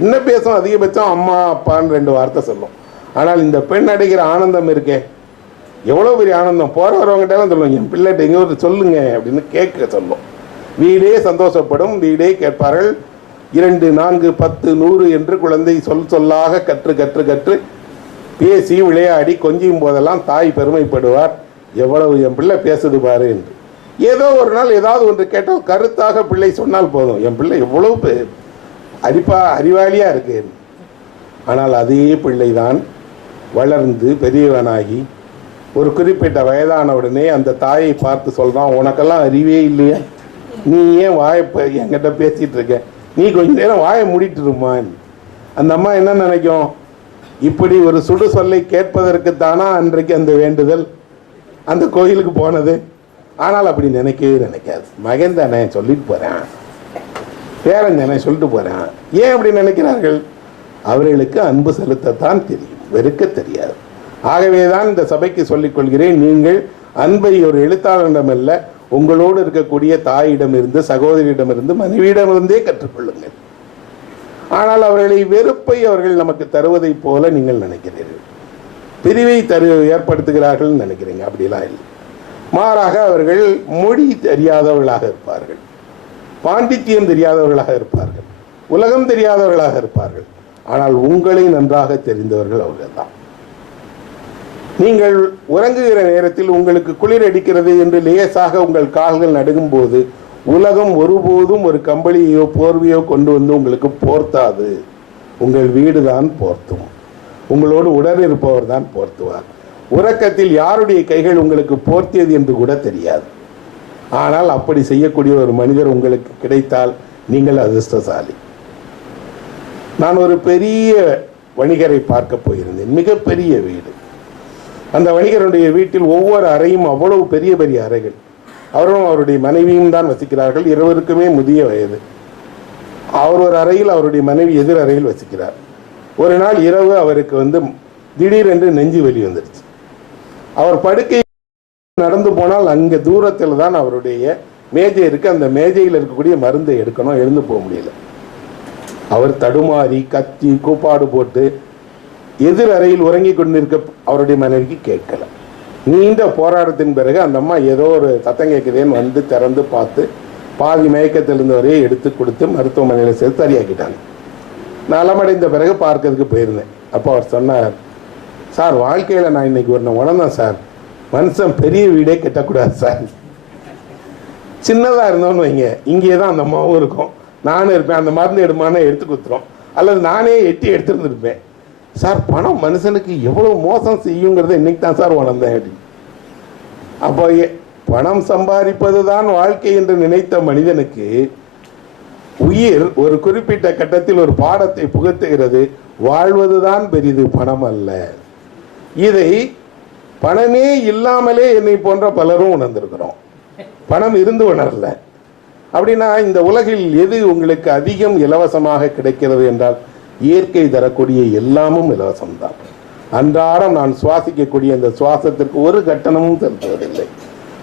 என்ன பேசும்? அதிகபட்சம் அம்மா அப்பான்னு 2 வார்த்தை சொல்லும். ஆனால் இந்த பெண் அடைகிற ஆனந்தம் இருக்கே, எவ்வளோ பெரிய ஆனந்தம்! போகிற வரவங்கிட்டாலும் சொல்லுவோம், என் பிள்ளைகிட்ட எங்கே ஒரு சொல்லுங்க அப்படின்னு கேட்க சொல்லும். வீடே சந்தோஷப்படும், வீடே கேட்பார்கள். 2, 4, 10, 100 என்று குழந்தை சொல்லாக கற்று கற்று கற்று பேசி விளையாடி கொஞ்சியும் போதெல்லாம் தாய் பெருமைப்படுவார், எவ்வளவு என் பிள்ளை பேசுது பாரு என்று. ஏதோ ஒரு நாள் ஏதாவது ஒன்று கேட்டால் கருத்தாக பிள்ளை சொன்னால் போதும், என் பிள்ளை எவ்வளவு அறிவாளியாக இருக்கு. ஆனால் அதே பிள்ளைதான் வளர்ந்து பெரியவனாகி ஒரு குறிப்பிட்ட வயதானவுடனே அந்த தாயை பார்த்து சொல்கிறான், உனக்கெல்லாம் அறிவே இல்லையா, நீ ஏன் வாயை என்கிட்ட பேசிகிட்டு இருக்க, நீ கொஞ்ச நேரம் வாயை மூடிட்டுருமான். அந்த அம்மா என்ன நினைக்கும், இப்படி ஒரு சுடு சொல்லை கேட்பதற்கு தானா அன்றைக்கு அந்த வேண்டுதல், அந்த கோயிலுக்கு போனது. ஆனால் அப்படி நினைக்கவே நினைக்காது. மகன் தானே சொல்லிட்டு போகிறேன், பேரன் தானே சொல்லிட்டு போகிறேன். ஏன் அப்படி நினைக்கிறார்கள்? அவர்களுக்கு அன்பு செலுத்தத்தான் தெரியும், வெறுக்க தெரியாது. ஆகவே தான் இந்த சபைக்கு சொல்லிக் கொள்கிறேன், நீங்கள் அன்பை ஒரு எழுத்தாளரிடமல்ல, உங்களோடு இருக்கக்கூடிய தாயிடமிருந்து, சகோதரியிடமிருந்து, மனைவியிடமிருந்தே கற்றுக்கொள்ளுங்கள். ஆனால் அவர்களை வெறுப்பை அவர்கள் நமக்கு தருவதை போல நீங்கள் நினைக்கிறீர்கள், பிரிவை ஏற்படுத்துகிறார்கள் நினைக்கிறீங்க. அப்படிலாம் இல்லை. மாறாக அவர்கள் மொழி தெரியாதவர்களாக இருப்பார்கள், பாண்டித்தியம் தெரியாதவர்களாக இருப்பார்கள், உலகம் தெரியாதவர்களாக இருப்பார்கள். ஆனால் உங்களை நன்றாக தெரிந்தவர்கள் அவர்கள் தான். நீங்கள் உறங்குகிற நேரத்தில் உங்களுக்கு குளிர் அடிக்கிறது என்று லேசாக உங்கள் கால்கள் நடுங்கும் போது உலகம் ஒருபோதும் ஒரு கம்பளியோ போர்வையோ கொண்டு வந்து உங்களுக்கு போர்த்தாது. உங்கள் வீடு தான் போர்த்தும், உங்களோடு உடன் இருப்பவர் தான் போர்த்துவார். உறக்கத்தில் யாருடைய கைகள் உங்களுக்கு போர்த்தியது என்று கூட தெரியாது. ஆனால் அப்படி செய்யக்கூடிய ஒரு மனிதர் உங்களுக்கு கிடைத்தால் நீங்கள் அதிர்ஷ்டசாலி. நான் ஒரு பெரிய வணிகரை பார்க்க போயிருந்தேன், மிகப்பெரிய வீடு. அந்த வணிகருடைய வீட்டில் ஒவ்வொரு அறையும் அவ்வளவு பெரிய பெரிய அறைகள். அவரும் அவருடைய மனைவியும் தான் வசிக்கிறார்கள். இருவருக்குமே முதிய வயது. அவர் ஒரு அறையில், அவருடைய மனைவி எதிர் அறையில் வசிக்கிறார். ஒரு நாள் இரவு அவருக்கு திடீரென்று நெஞ்சு வலி வந்துருச்சு. அவர் படுக்கை நடந்து போனால் அங்கே தூரத்தில் தான் அவருடைய மேஜை இருக்கு. அந்த மேஜையில் இருக்கக்கூடிய மருந்தை எடுக்கணும், எழுந்து போக முடியல. அவர் தடுமாறி கத்தி கூப்பாடு போட்டு எதிர் அறையில் உறங்கி கொண்டிருக்க அவருடைய மனைவிக்கு கேட்கல. நீண்ட போராட்டத்தின் பிறகு அந்த அம்மா ஏதோ ஒரு சத்தம் கேட்குதேன்னு திறந்து பார்த்து பாதி மயக்கத்தில் இருந்தவரையே எடுத்து கொடுத்து மருத்துவமனையில் சேர்த்து சரியாக்கிட்டாங்க. நலமடைந்த பிறகு பார்க்கறதுக்கு போயிருந்தேன். அப்போ அவர் சொன்னார், சார் வாழ்க்கையில் நான் இன்னைக்கு ஒன்று உணர்ந்தேன் சார், மனுஷன் பெரிய வீடே கட்டக்கூடாது சார். சின்னதாக இருந்தோன்னு வைங்க, இங்கே தான் அந்த அம்மாவும் இருக்கும், நானும் இருப்பேன், அந்த மருந்து எடுமானே எடுத்து கொடுத்துரும், அல்லது நானே எட்டி எடுத்துருந்துருப்பேன். சார் பணம் மனுஷனுக்கு எவ்வளோ மோசம் செய்யுங்கிறத இன்னைக்கு தான் சார் உணர்ந்தேன். அப்போ பணம் சம்பாதிப்பது தான் வாழ்க்கை என்று நினைத்த மனிதனுக்கு உயிர் ஒரு குறிப்பிட்ட கட்டத்தில் ஒரு பாடத்தை புகுத்துகிறது. வாழ்வதுதான் பெரிது, பணம் அல்ல. இதை பணமே இல்லாமலே என்னை போன்ற பலரும் உணர்ந்திருக்கிறோம், பணம் இருந்து உணரல. அப்படின்னா இந்த உலகில் எது உங்களுக்கு அதிகம் இலவசமாக கிடைக்கிறது என்றால் இயற்கை தரக்கூடிய எல்லாமும் இலவசம்தான். அன்றாடம் நான் சுவாசிக்கக்கூடிய இந்த சுவாசத்திற்கு ஒரு கட்டணமும் செலுத்துவதில்லை.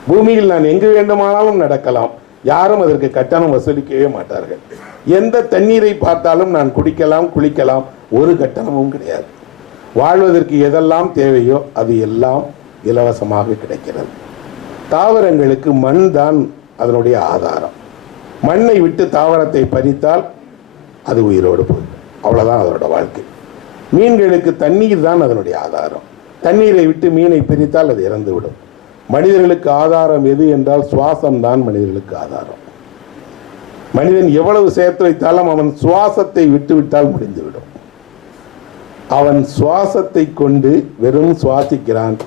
பூமியில் நான் எங்கு வேண்டுமானாலும் நடக்கலாம், யாரும் அதற்கு கட்டணம் வசூலிக்கவே மாட்டார்கள். எந்த தண்ணீரை பார்த்தாலும் நான் குடிக்கலாம், குளிக்கலாம், ஒரு கட்டணமும் கிடையாது. வாழ்வதற்கு எதெல்லாம் தேவையோ அது எல்லாம் இலவசமாக கிடைக்கிறது. தாவரங்களுக்கு மண் தான் அதனுடைய ஆதாரம். மண்ணை விட்டு தாவரத்தை பறித்தால் அது உயிரோடு போகும், அவ்வளோதான் அதனோட வாழ்க்கை. மீன்களுக்கு தண்ணீர் தான் அதனுடைய ஆதாரம். தண்ணீரை விட்டு மீனை பிரித்தால் அது இறந்துவிடும். மனிதர்களுக்கு ஆதாரம் எது என்றால் சுவாசம் தான் மனிதர்களுக்கு ஆதாரம். மனிதன் எவ்வளவு சேர்த்து வைத்தாலும் அவன் சுவாசத்தை விட்டுவிட்டால் முடிந்துவிடும். அவன் சுவாசத்தை கொண்டு வெறும் சுவாசிக்கிறான்.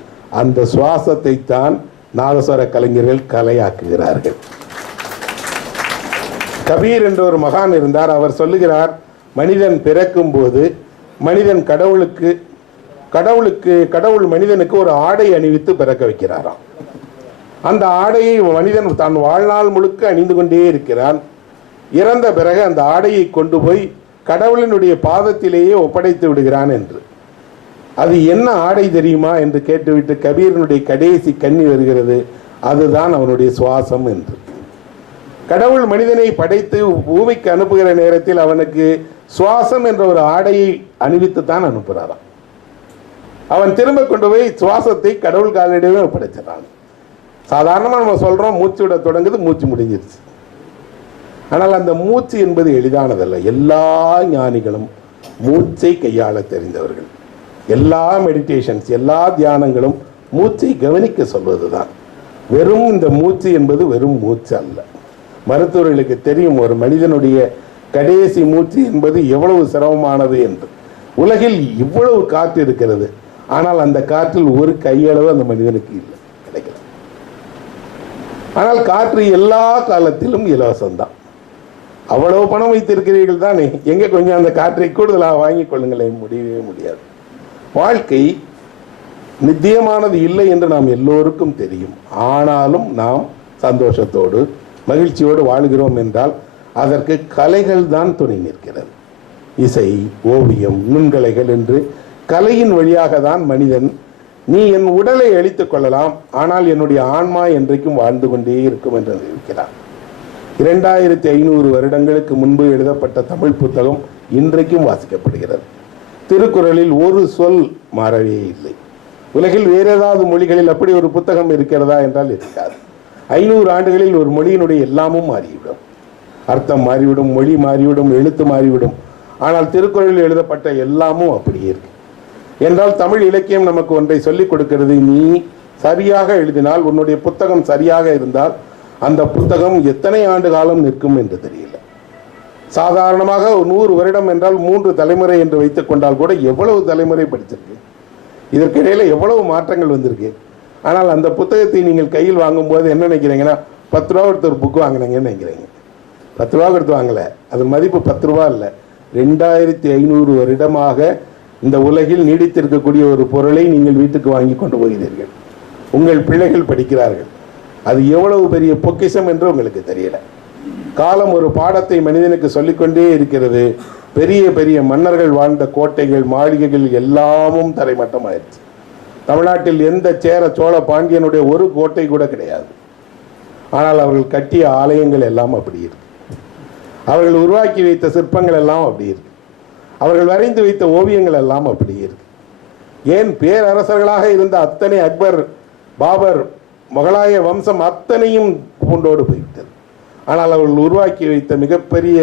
அந்த சுவாசத்தை தான் நாதஸ்வர கலைஞர்கள் கலையாக்குகிறார்கள். கபீர் என்ற ஒரு மகான் இருந்தார். அவர் சொல்லுகிறார், மனிதன் பிறக்கும் போது மனிதன் கடவுள் மனிதனுக்கு ஒரு ஆடை அணிவித்து பிறக்க வைக்கிறாராம். அந்த ஆடையை மனிதன் தான் வாழ்நாள் முழுக்க அணிந்து கொண்டே இருக்கிறான். இறந்த பிறகு அந்த ஆடையை கொண்டு போய் கடவுளினுடைய பாதத்திலேயே ஒப்படைத்து விடுகிறான் என்று. அது என்ன ஆடை தெரியுமா என்று கேட்டுவிட்டு கபீரனுடைய கடைசி கண்ணி வருகிறது, அதுதான் அவனுடைய சுவாசம் என்று. கடவுள் மனிதனை படைத்து பூமிக்கு அனுப்புகிற நேரத்தில் அவனுக்கு சுவாசம் என்ற ஒரு ஆடையை அணிவித்து தான் அனுப்புகிறாராம். அவன் திரும்ப கொண்டு போய் சுவாசத்தை கடவுள் காலடியே ஒப்படைச்சிடறான். சாதாரணமாக நம்ம சொல்றோம் மூச்சு விட தொடங்குது, மூச்சு முடிஞ்சிருச்சு. ஆனால் அந்த மூச்சு என்பது எளிதானதல்ல. எல்லா ஞானிகளும் மூச்சை கையாள தெரிந்தவர்கள். எல்லா மெடிடேஷன்ஸ், எல்லா தியானங்களும் மூச்சை கவனிக்க சொல்வது தான். வெறும் இந்த மூச்சு என்பது வெறும் மூச்சு அல்ல. மருத்துவர்களுக்கு தெரியும் ஒரு மனிதனுடைய கடைசி மூச்சு என்பது எவ்வளவு சிரமமானது என்று. உலகில் இவ்வளவு காற்று இருக்கிறது, ஆனால் அந்த காற்றில் ஒரு கையளவு அந்த மனிதனுக்கு இல்லை, கிடைக்கல. ஆனால் காற்று எல்லா காலத்திலும் இலவசம்தான். அவ்வளவு பணம் வைத்திருக்கிறீர்கள் தானே, எங்கே கொஞ்சம் அந்த காற்றை கூடுதலாக வாங்கிக் கொள்ளுங்களேன், முடியவே முடியாது. வாழ்க்கை நித்தியமானது இல்லை என்று நாம் எல்லோருக்கும் தெரியும். ஆனாலும் நாம் சந்தோஷத்தோடு மகிழ்ச்சியோடு வாழ்கிறோம் என்றால் அதற்கு கலைகள் தான் துணை நிற்கிறது. இசை, ஓவியம், நுண்கலைகள் என்று கலையின் வழியாக தான் மனிதன், நீ என் உடலை அழித்துக் கொள்ளலாம், ஆனால் என்னுடைய ஆன்மா என்றைக்கும் வாழ்ந்து கொண்டே இருக்கும் என்று இருக்கிறார். 2500 வருடங்களுக்கு முன்பு எழுதப்பட்ட தமிழ் புத்தகம் இன்றைக்கும் வாசிக்கப்படுகிறது. திருக்குறளில் ஒரு சொல் மாறவே இல்லை. உலகில் வேறு ஏதாவது மொழிகளில் அப்படி ஒரு புத்தகம் இருக்கிறதா என்றால் இருக்காது. 500 ஆண்டுகளில் ஒரு மொழியினுடைய எல்லாமும் மாறிவிடும், அர்த்தம் மாறிவிடும், மொழி மாறிவிடும், எழுத்து மாறிவிடும். ஆனால் திருக்குறளில் எழுதப்பட்ட எல்லாமும் அப்படியே இருக்கு என்றால் தமிழ் இலக்கியம் நமக்கு ஒன்றை சொல்லிக் கொடுக்கிறது. நீ சரியாக எழுதினால், உன்னுடைய புத்தகம் சரியாக இருந்தால் அந்த புத்தகம் எத்தனை ஆண்டு காலம் நிற்கும் என்று தெரியல. சாதாரணமாக 100 வருடம் என்றால் 3 தலைமுறை என்று வைத்துக் கொண்டால் கூட எவ்வளவு தலைமுறை படிச்சிருக்கு, இதற்கிடையில் எவ்வளவு மாற்றங்கள் வந்திருக்கு. ஆனால் அந்த புத்தகத்தை நீங்கள் கையில் வாங்கும்போது என்ன நினைக்கிறீங்கன்னா, 10 ரூபா கொடுத்து ஒரு புக்கு வாங்கினீங்கன்னு நினைக்கிறீங்க. 10 ரூபா கொடுத்து வாங்கலை, அதன் மதிப்பு 10 ரூபா இல்லை. 2500 வருடமாக இந்த உலகில் நீடித்திருக்கக்கூடிய ஒரு பொருளை நீங்கள் வீட்டுக்கு வாங்கி கொண்டு போகிறீர்கள். உங்கள் பிள்ளைகள் படிக்கிறார்கள். அது எவ்வளவு பெரிய பொக்கிஷம் என்று உங்களுக்கு தெரியல. காலம் ஒரு பாடத்தை மனிதனுக்கு சொல்லிக்கொண்டே இருக்கிறது. பெரிய பெரிய மன்னர்கள் வாழ்ந்த கோட்டைகள், மாளிகைகள் எல்லாமும் தரைமட்டமாயிருச்சு. தமிழ்நாட்டில் எந்த சேர, சோழ, பாண்டியனுடைய ஒரு கோட்டை கூட கிடையாது. ஆனால் அவர்கள் கட்டிய ஆலயங்கள் எல்லாம் அப்படி இருக்கு. அவர்கள் உருவாக்கி வைத்த சிற்பங்கள் எல்லாம் அப்படி இருக்கு. அவர்கள் வரைந்து வைத்த ஓவியங்கள் எல்லாம் அப்படி இருக்கு. ஏன் பேரரசர்களாக இருந்த அத்தனை அக்பர், பாபர், முகலாய வம்சம் அத்தனையும் பூண்டோடு போய்விட்டது. ஆனால் அவர்கள் உருவாக்கி வைத்த மிகப்பெரிய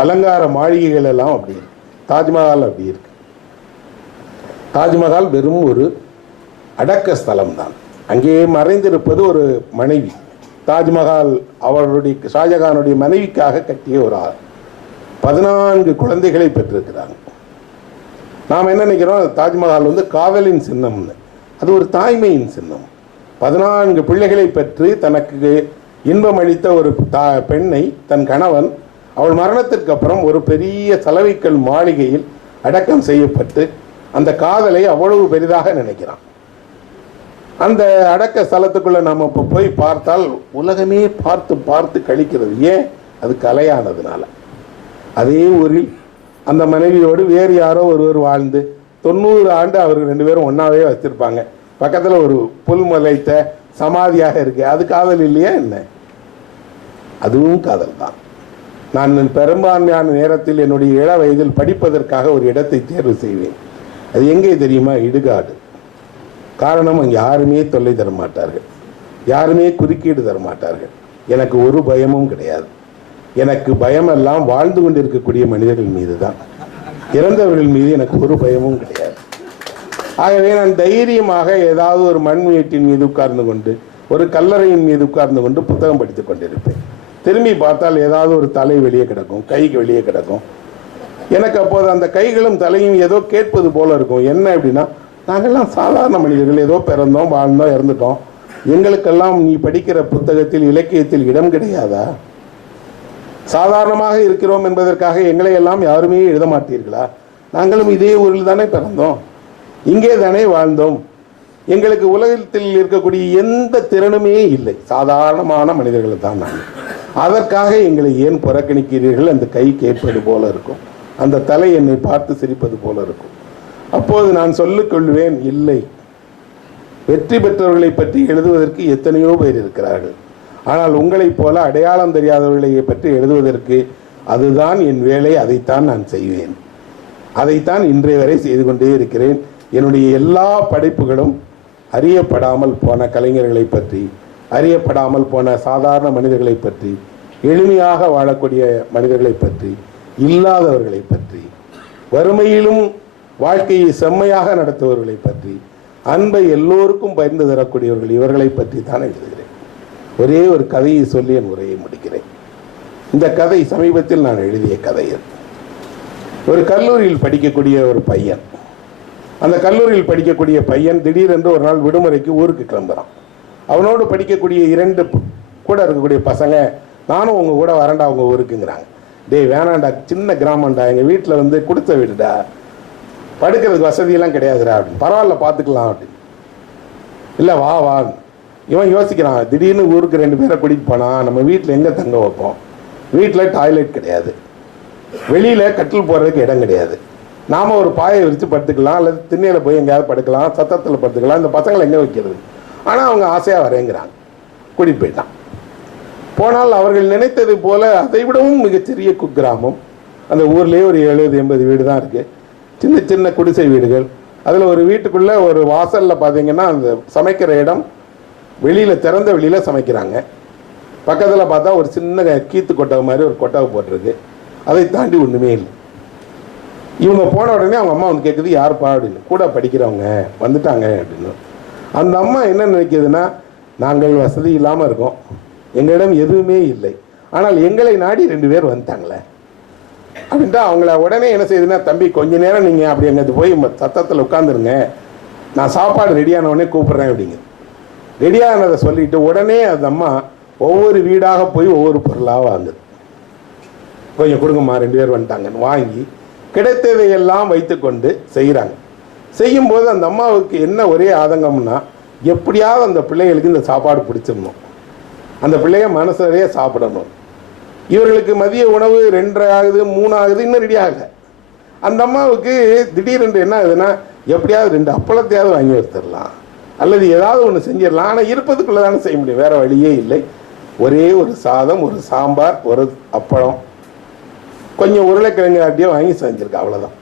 அலங்கார மாளிகைகள் எல்லாம் அப்படி இருக்கு. தாஜ்மஹால் அப்படி இருக்கு. தாஜ்மஹால் வெறும் ஒரு அடக்க ஸ்தலம் தான். அங்கே மறைந்திருப்பது ஒரு மனைவி. தாஜ்மஹால் அவருடைய, ஷாஜகானுடைய மனைவிக்காக கட்டிய ஒரு ஆள். 14 குழந்தைகளை பெற்றிருக்கிறாங்க. நாம் என்ன நினைக்கிறோம், தாஜ்மஹால் வந்து காதலின் சின்னம்னு. அது ஒரு தாய்மையின் சின்னம். 14 பிள்ளைகளை பெற்று தனக்கு இன்பம் அளித்த ஒரு பெண்ணை தன் கணவன் அவள் மரணத்திற்கு அப்புறம் ஒரு பெரிய சலவைக்கல் மாளிகையில் அடக்கம் செய்யப்பட்டு அந்த காதலை அவ்வளவு பெரிதாக நினைக்கிறான். அந்த அடக்க ஸ்தலத்துக்குள்ள நாம் இப்போ போய் பார்த்தால் உலகமே பார்த்து பார்த்து கழிக்கிறது. ஏன்? அது கலையானதுனால. அதே ஊரில் அந்த மனைவியோடு வேறு யாரோ ஒருவர் வாழ்ந்து 90 ஆண்டு அவர்கள் 2 பேரும் ஒன்றாவே வச்சிருப்பாங்க. பக்கத்தில் ஒரு புல் முளைத்த சமாதியாக இருக்கு. அது காதல் இல்லையா என்ன? அதுவும் காதல் தான். நான் பெரும்பான்மையான நேரத்தில் என்னுடைய இள வயதில் படிப்பதற்காக ஒரு இடத்தை தேர்வு செய்வேன். அது எங்கே தெரியுமா? இடுகாடு. காரணம், அங்கே யாருமே தொல்லை தர மாட்டார்கள், யாருமே குறுக்கீடு தர மாட்டார்கள். எனக்கு ஒரு பயமும் கிடையாது. எனக்கு பயமெல்லாம் வாழ்ந்து கொண்டிருக்கக்கூடிய மனிதர்கள் மீது தான். இறந்தவர்கள் மீது எனக்கு ஒரு பயமும் கிடையாது. ஆகவே நான் தைரியமாக ஏதாவது ஒரு மண் வீட்டின் மீது உட்கார்ந்து கொண்டு, ஒரு கல்லறையின் மீது உட்கார்ந்து கொண்டு புத்தகம் படித்து கொண்டிருப்பேன். திரும்பி பார்த்தால் ஏதாவது ஒரு தலை வெளியே கிடக்கும், கைக்கு வெளியே கிடக்கும். எனக்கு அப்போது அந்த கைகளும் தலையும் ஏதோ கேட்பது போல இருக்கும். என்ன அப்படின்னா, நாங்கள்லாம் சாதாரண மனிதர்கள், ஏதோ பிறந்தோம், வாழ்ந்தோம், இறந்துட்டோம். எங்களுக்கெல்லாம் நீ படிக்கிற புத்தகத்தில், இலக்கியத்தில் இடம் கிடையாதா? சாதாரணமாக இருக்கிறோம் என்பதற்காக எங்களை எல்லாம் யாருமே எழுத மாட்டீர்களா? நாங்களும் இதே ஊரில் தானே பிறந்தோம், இங்கே தானே வாழ்ந்தோம். எங்களுக்கு உலகத்தில் இருக்கக்கூடிய எந்த திறனுமே இல்லை, சாதாரணமான மனிதர்கள் தான் நாங்கள். அதற்காக எங்களை ஏன் புறக்கணிக்கிறீர்கள்? அந்த கை கேட்பது போல இருக்கும், அந்த தலை என்னை பார்த்து சிரிப்பது போல இருக்கும். அப்போது நான் சொல்லிக்கொள்வேன், இல்லை, வெற்றி பெற்றவர்களை பற்றி எழுதுவதற்கு எத்தனையோ பேர் இருக்கிறார்கள். ஆனால் உங்களைப் போல அடையாளம் தெரியாதவர்களை பற்றி எழுதுவதற்கு அதுதான் என் வேலை, அதைத்தான் நான் செய்வேன். அதைத்தான் இன்றைய வரை செய்து கொண்டே இருக்கிறேன். என்னுடைய எல்லா படைப்புகளும் அறியப்படாமல் போன கலைஞர்களை பற்றி, அறியப்படாமல் போன சாதாரண மனிதர்களை பற்றி, எளிமையாக வாழக்கூடிய மனிதர்களை பற்றி, இல்லாதவர்களை பற்றி, வறுமையிலும் வாழ்க்கையை செம்மையாக நடத்துபவர்களை பற்றி, அன்பை எல்லோருக்கும் பகிர்ந்து தரக்கூடியவர்கள் இவர்களை பற்றி தான் எழுதுகிறேன். ஒரே ஒரு கதையை சொல்லி என் உரையை முடிக்கிறேன். இந்த கதை சமீபத்தில் நான் எழுதிய கதை. ஒரு கல்லூரியில் படிக்கக்கூடிய ஒரு பையன், அந்த கல்லூரியில் படிக்கக்கூடிய பையன் திடீரென்று ஒரு நாள் விடுமுறைக்கு ஊருக்கு கிளம்புறான். அவனோடு படிக்கக்கூடிய 2 கூட இருக்கக்கூடிய பசங்க, நானும் உங்க கூட வரேன்டா உங்க ஊருக்குங்கிறாங்க. டேய் வேணாண்டா, சின்ன கிராமம்டா, எங்கள் வீட்டில் வந்து கொடுத்த வீடுடா, படுக்கிறதுக்கு வசதியெல்லாம் கிடையாதுடா அப்படின்னு. பரவாயில்ல பார்த்துக்கலாம் அப்படின்னு. இல்லை வா வா. இவன் யோசிக்கிறான், திடீர்னு ஊருக்கு 2 பேரை கூட்டிகிட்டு போனால் நம்ம வீட்டில் எங்கே தங்க வைப்போம்? வீட்டில் டாய்லெட் கிடையாது, வெளியில் கட்டில் போடுறதுக்கு இடம் கிடையாது. நாம் ஒரு பாயை விரித்து படுத்துக்கலாம், அல்லது திண்ணையில் போய் எங்கேயாவது படுக்கலாம், சத்தத்தில் படுத்துக்கலாம். இந்த பசங்களை எங்கே வைக்கிறது? ஆனால் அவங்க ஆசையாக வரேங்கிறாங்க. கூட்டிகிட்டு போயிட்டான். போனால் அவர்கள் நினைத்தது போல அதை விடவும் மிகச்சிறிய குக்கிராமம். அந்த ஊர்லேயே ஒரு 70-80 வீடு தான் இருக்குது. சின்ன சின்ன குடிசை வீடுகள். அதில் ஒரு வீட்டுக்குள்ளே ஒரு வாசலில் பார்த்தீங்கன்னா அந்த சமைக்கிற இடம் வெளியில், திறந்த வெளியில் சமைக்கிறாங்க. பக்கத்தில் பார்த்தா ஒரு சின்ன கீத்து கொட்டகை மாதிரி ஒரு கொட்டகை போட்டிருக்கு. அதை தாண்டி ஒன்றுமே இல்லை. இவங்க போன உடனே அவங்க அம்மா வந்து கேட்குது, யாருப்பா அப்படின்னு. கூட படிக்கிறவங்க வந்துட்டாங்க அப்படின்னு. அந்த அம்மா என்ன நினைக்கிதுன்னா, நாங்கள் வசதி இல்லாமல் இருக்கோம், எங்களிடம் எதுவுமே இல்லை, ஆனால் எங்களை நாடி 2 பேர் வந்துட்டாங்களே அப்படின்ட்டு அவங்கள உடனே என்ன செய்யுதுன்னா, தம்பி கொஞ்ச நேரம் நீங்கள் அப்படி எங்கே போய் சத்தத்தில் உட்காந்துருங்க, நான் சாப்பாடு ரெடியான உடனே கூப்பிட்றேன் அப்படிங்க. ரெடியானதை சொல்லிட்டு உடனே அந்த அம்மா ஒவ்வொரு வீடாக போய் ஒவ்வொரு பொருளாக வாங்குது. கொஞ்சம் கொடுங்கம்மா 2 பேர் வந்துட்டாங்கன்னு வாங்கி கிடைத்ததையெல்லாம் வைத்து கொண்டு செய்கிறாங்க. செய்யும்போது அந்த அம்மாவுக்கு என்ன ஒரே ஆதங்கம்னா, எப்படியாவது அந்த பிள்ளைகளுக்கு இந்த சாப்பாடு பிடிச்சிடணும், அந்த பிள்ளைய மனசு நிறைய சாப்பிடணும். இவர்களுக்கு மதிய உணவு 2:30 ஆகுது, 3 ஆகுது, இன்னும் ரெடி ஆகலை. அந்த அம்மாவுக்கு திடீரென்று என்ன ஆகுதுன்னா, எப்படியாவது 2 அப்பளத்தையாவது வாங்கி வச்சிடலாம், அல்லது ஏதாவது ஒன்று செஞ்சிடலாம். ஆனால் இருப்பதுக்குள்ளே தானே செய்ய முடியும், வேறு வழியே இல்லை. ஒரே ஒரு சாதம், ஒரு சாம்பார், ஒரு அப்பளம், கொஞ்சம் உருளைக்கிழங்கு ஆட்டியோ வாங்கி செஞ்சுருக்கா, அவ்வளோதான்.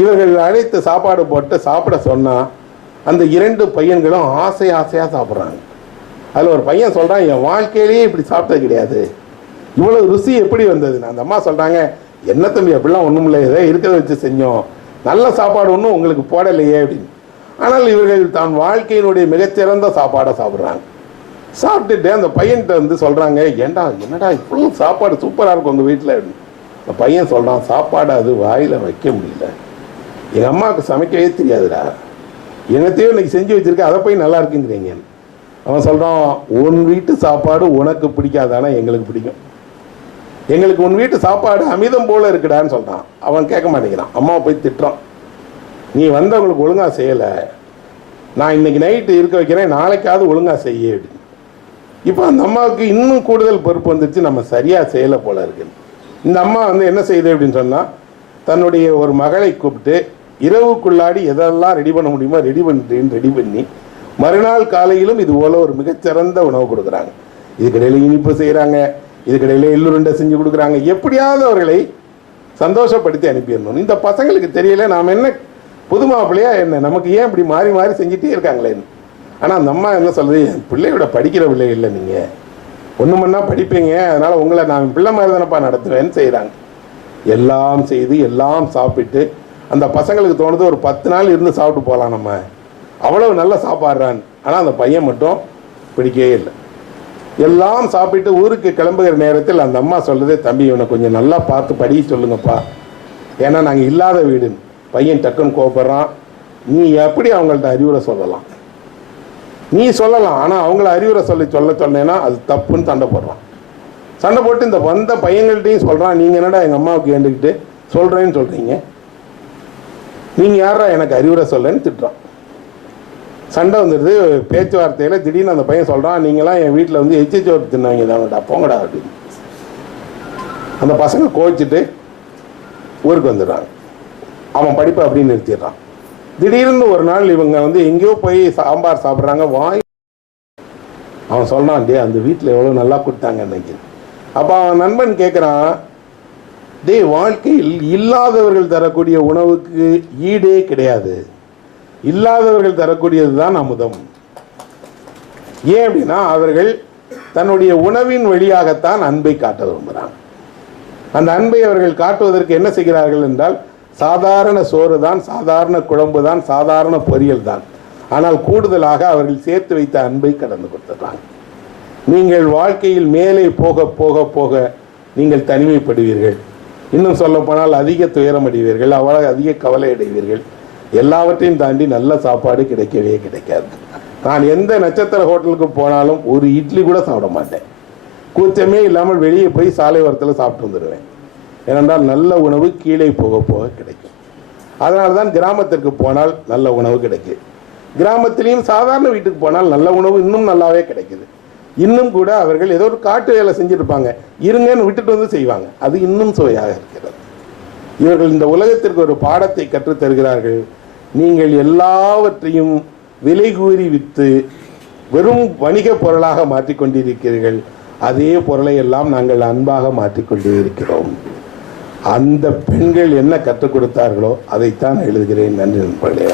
இவர்கள் அழைத்து சாப்பாடு போட்டு சாப்பிட சொன்னால் அந்த 2 பையன்களும் ஆசையாக சாப்பிட்றாங்க. அதில் ஒரு பையன் சொல்கிறான், என் வாழ்க்கையிலேயே இப்படி சாப்பிட்டது கிடையாது, இவ்வளோ ருசி எப்படி வந்ததுன்னு. அந்த அம்மா சொல்கிறாங்க, என்ன தம்பி அப்படிலாம் ஒன்றும் இல்லை, ஏதோ இருக்கிறத வச்சு செஞ்சோம், நல்ல சாப்பாடு ஒன்றும் உங்களுக்கு போடலையே அப்படின்னு. ஆனால் இவர்கள் தான் வாழ்க்கையினுடைய மிகச்சிறந்த சாப்பாடை சாப்பிட்றாங்க. சாப்பிட்டுட்டு அந்த பையன்கிட்ட வந்து சொல்கிறாங்க, ஏண்டா என்னடா இவ்வளோ சாப்பாடு சூப்பராக இருக்கும் உங்கள் வீட்டில் அப்படின்னு. அந்த பையன் சொல்கிறான், சாப்பாடு அது வாயில் வைக்க முடியல, எங்கள் அம்மாவுக்கு சமைக்கவே தெரியாதுடா, என்னத்தையும் இன்னைக்கு செஞ்சு வச்சுருக்க, அதை போய் நல்லா இருக்குங்கிறீங்க. அவன் சொல்கிறான், உன் வீட்டு சாப்பாடு உனக்கு பிடிக்காதானா எங்களுக்கு பிடிக்கும், எங்களுக்கு உன் வீட்டு சாப்பாடு அமிர்தம் போல் இருக்குடான்னு சொல்கிறான். அவன் கேட்க மாட்டேங்கிறான், அம்மாவை போய் திட்டுறான், நீ வந்தவங்களுக்கு ஒழுங்காக செய்யலை, நான் இன்னைக்கு நைட்டு இருக்க வைக்கிறேன், நாளைக்காவது ஒழுங்காக செய்ய அப்படின்னு. இப்போ அந்த அம்மாவுக்கு இன்னும் கூடுதல் பொறுப்பு வந்துருச்சு, நம்ம சரியாக செய்யலை போல இருக்குன்னு. இந்த அம்மா வந்து என்ன செய்யுது அப்படின்னு சொன்னால், தன்னுடைய ஒரு மகளை கூப்பிட்டு இரவுக்குள்ளாடி எதெல்லாம் ரெடி பண்ண முடியுமோ ரெடி பண்ணி மறுநாள் காலையிலும் இது போல ஒரு மிகச்சிறந்த உணவு கொடுக்குறாங்க. இதுக்கிடையில இனிப்பு செய்கிறாங்க, இதுக்கிடையில எள்ளுருண்டை செஞ்சு கொடுக்குறாங்க. எப்படியாவது அவர்களை சந்தோஷப்படுத்தி அனுப்பிடணும். இந்த பசங்களுக்கு தெரியல, நாம் என்ன புது மாப்பிள்ளையா என்ன, நமக்கு ஏன் இப்படி மாறி மாறி செஞ்சுட்டே இருக்காங்களேன்னு. ஆனால் அந்த அம்மா என்ன சொல்லுது, என் பிள்ளையோட படிக்கிற பிள்ளை இல்லை, நீங்கள் ஒன்று மண்ணா படிப்பீங்க, அதனால் உங்களை நான் பிள்ளை மாதிரி தானப்பா நடத்துவேன்னு செய்கிறாங்க. எல்லாம் செய்து எல்லாம் சாப்பிட்டு அந்த பசங்களுக்கு தோணுது, ஒரு 10 நாள் இருந்து சாப்பிட்டு போகலாம் நம்ம, அவ்வளவு நல்லா சாப்பாடுறான். ஆனால் அந்த பையன் மட்டும் பிடிக்கவே இல்லை. எல்லாம் சாப்பிட்டு ஊருக்கு கிளம்புகிற நேரத்தில் அந்த அம்மா சொல்லுது, தம்பி இவனை கொஞ்சம் நல்லா பார்த்து படிக்க சொல்லுங்கப்பா, ஏன்னா நாங்கள் இல்லாத வீடுன்னு. பையன் டக்குன்னு கோபப்படுறான், நீ எப்படி அவங்கள்ட்ட அறிவுரை சொல்லலாம், நீ சொல்லலாம், ஆனால் அவங்கள அறிவுரை சொல்ல சொன்னேன்னா அது தப்புன்னு சண்டை போடுறான். சண்டை போட்டு இந்த வந்த பையங்கள்ட்டையும் சொல்கிறான், நீங்கள் என்னடா எங்கள் அம்மாவுக்கு ஏண்டுக்கிட்டு சொல்கிறேன்னு சொல்கிறீங்க, நீங்கள் யாரா எனக்கு அறிவுரை சொல்லன்னு திட்டுறான். சண்டை வந்துடுது. பேச்சுவார்த்தையில் திடீர்னு அந்த பையன் சொல்கிறான், நீங்களாம் என் வீட்டில் வந்து எச்சோறு தின்னவங்க தானடா, போங்கடா அப்படின்னு. அந்த பசங்க கோச்சிட்டு ஊருக்கு வந்துடுறாங்க. அவன் படிப்பை அப்படின்னு நிறுத்திடுறான். திடீர்னு ஒரு நாள் இவங்க வந்து எங்கேயோ போய் சாம்பார் சாப்பிட்றாங்க. அவன் சொல்கிறான், டே அந்த வீட்டில் எவ்வளோ நல்லா கொடுத்தாங்க அன்னைக்கு. அப்போ அவன் நண்பன் கேட்குறான், டே வாழ்க்கையில் இல்லாதவர்கள் தரக்கூடிய உணவுக்கு ஈடே கிடையாது, இல்லாதவர்கள் தரக்கூடியது தான் அமுதம். ஏன் அப்படின்னா அவர்கள் தன்னுடைய உணவின் வழியாகத்தான் அன்பை காட்ட விரும்புகிறாங்க. அந்த அன்பை அவர்கள் காட்டுவதற்கு என்ன செய்கிறார்கள் என்றால், சாதாரண சோறு தான், சாதாரண குழம்பு தான், சாதாரண பொரியல் தான். ஆனால் கூடுதலாக அவர்கள் சேர்த்து வைத்த அன்பை கடந்து கொடுத்துறாங்க. நீங்கள் வாழ்க்கையில் மேலே போக போக போக நீங்கள் தனிமைப்படுவீர்கள். இன்னும் சொல்லப்போனால் அதிக துயரம் அடைவீர்கள், அவ்வளவு அதிக கவலை அடைவீர்கள். எல்லாவற்றையும் தாண்டி நல்ல சாப்பாடு கிடைக்கவே கிடைக்காது. நான் எந்த நட்சத்திர ஹோட்டலுக்கு போனாலும் ஒரு இட்லி கூட சாப்பிட மாட்டேன். கூச்சமே இல்லாமல் வெளியே போய் சாலை ஓரத்தில் சாப்பிட்டு வந்துடுவேன். ஏனென்றால் நல்ல உணவு கீழே போக போக கிடைக்கும். அதனால தான் கிராமத்திற்கு போனால் நல்ல உணவு கிடைக்குது. கிராமத்திலையும் சாதாரண வீட்டுக்கு போனால் நல்ல உணவு இன்னும் நல்லாவே கிடைக்குது. இன்னும் கூட அவர்கள் ஏதோ ஒரு காட்டு வேலை செஞ்சுருப்பாங்க, இருங்கன்னு விட்டுட்டு வந்து செய்வாங்க. அது இன்னும் சுவையாக இருக்கிறது. இவர்கள் இந்த உலகத்திற்கு ஒரு பாடத்தை கற்றுத் தருகிறார்கள். நீங்கள் எல்லாவற்றையும் விலை கூறி விற்று வெறும் வணிக பொருளாக மாற்றிக்கொண்டிருக்கிறீர்கள். அதே பொருளை எல்லாம் நாங்கள் அன்பாக மாற்றிக்கொண்டே இருக்கிறோம். அந்த பெண்கள் என்ன கற்றுக் கொடுத்தார்களோ அதைத்தான் எழுதுகிறேன். நன்றி நண்பர்களே.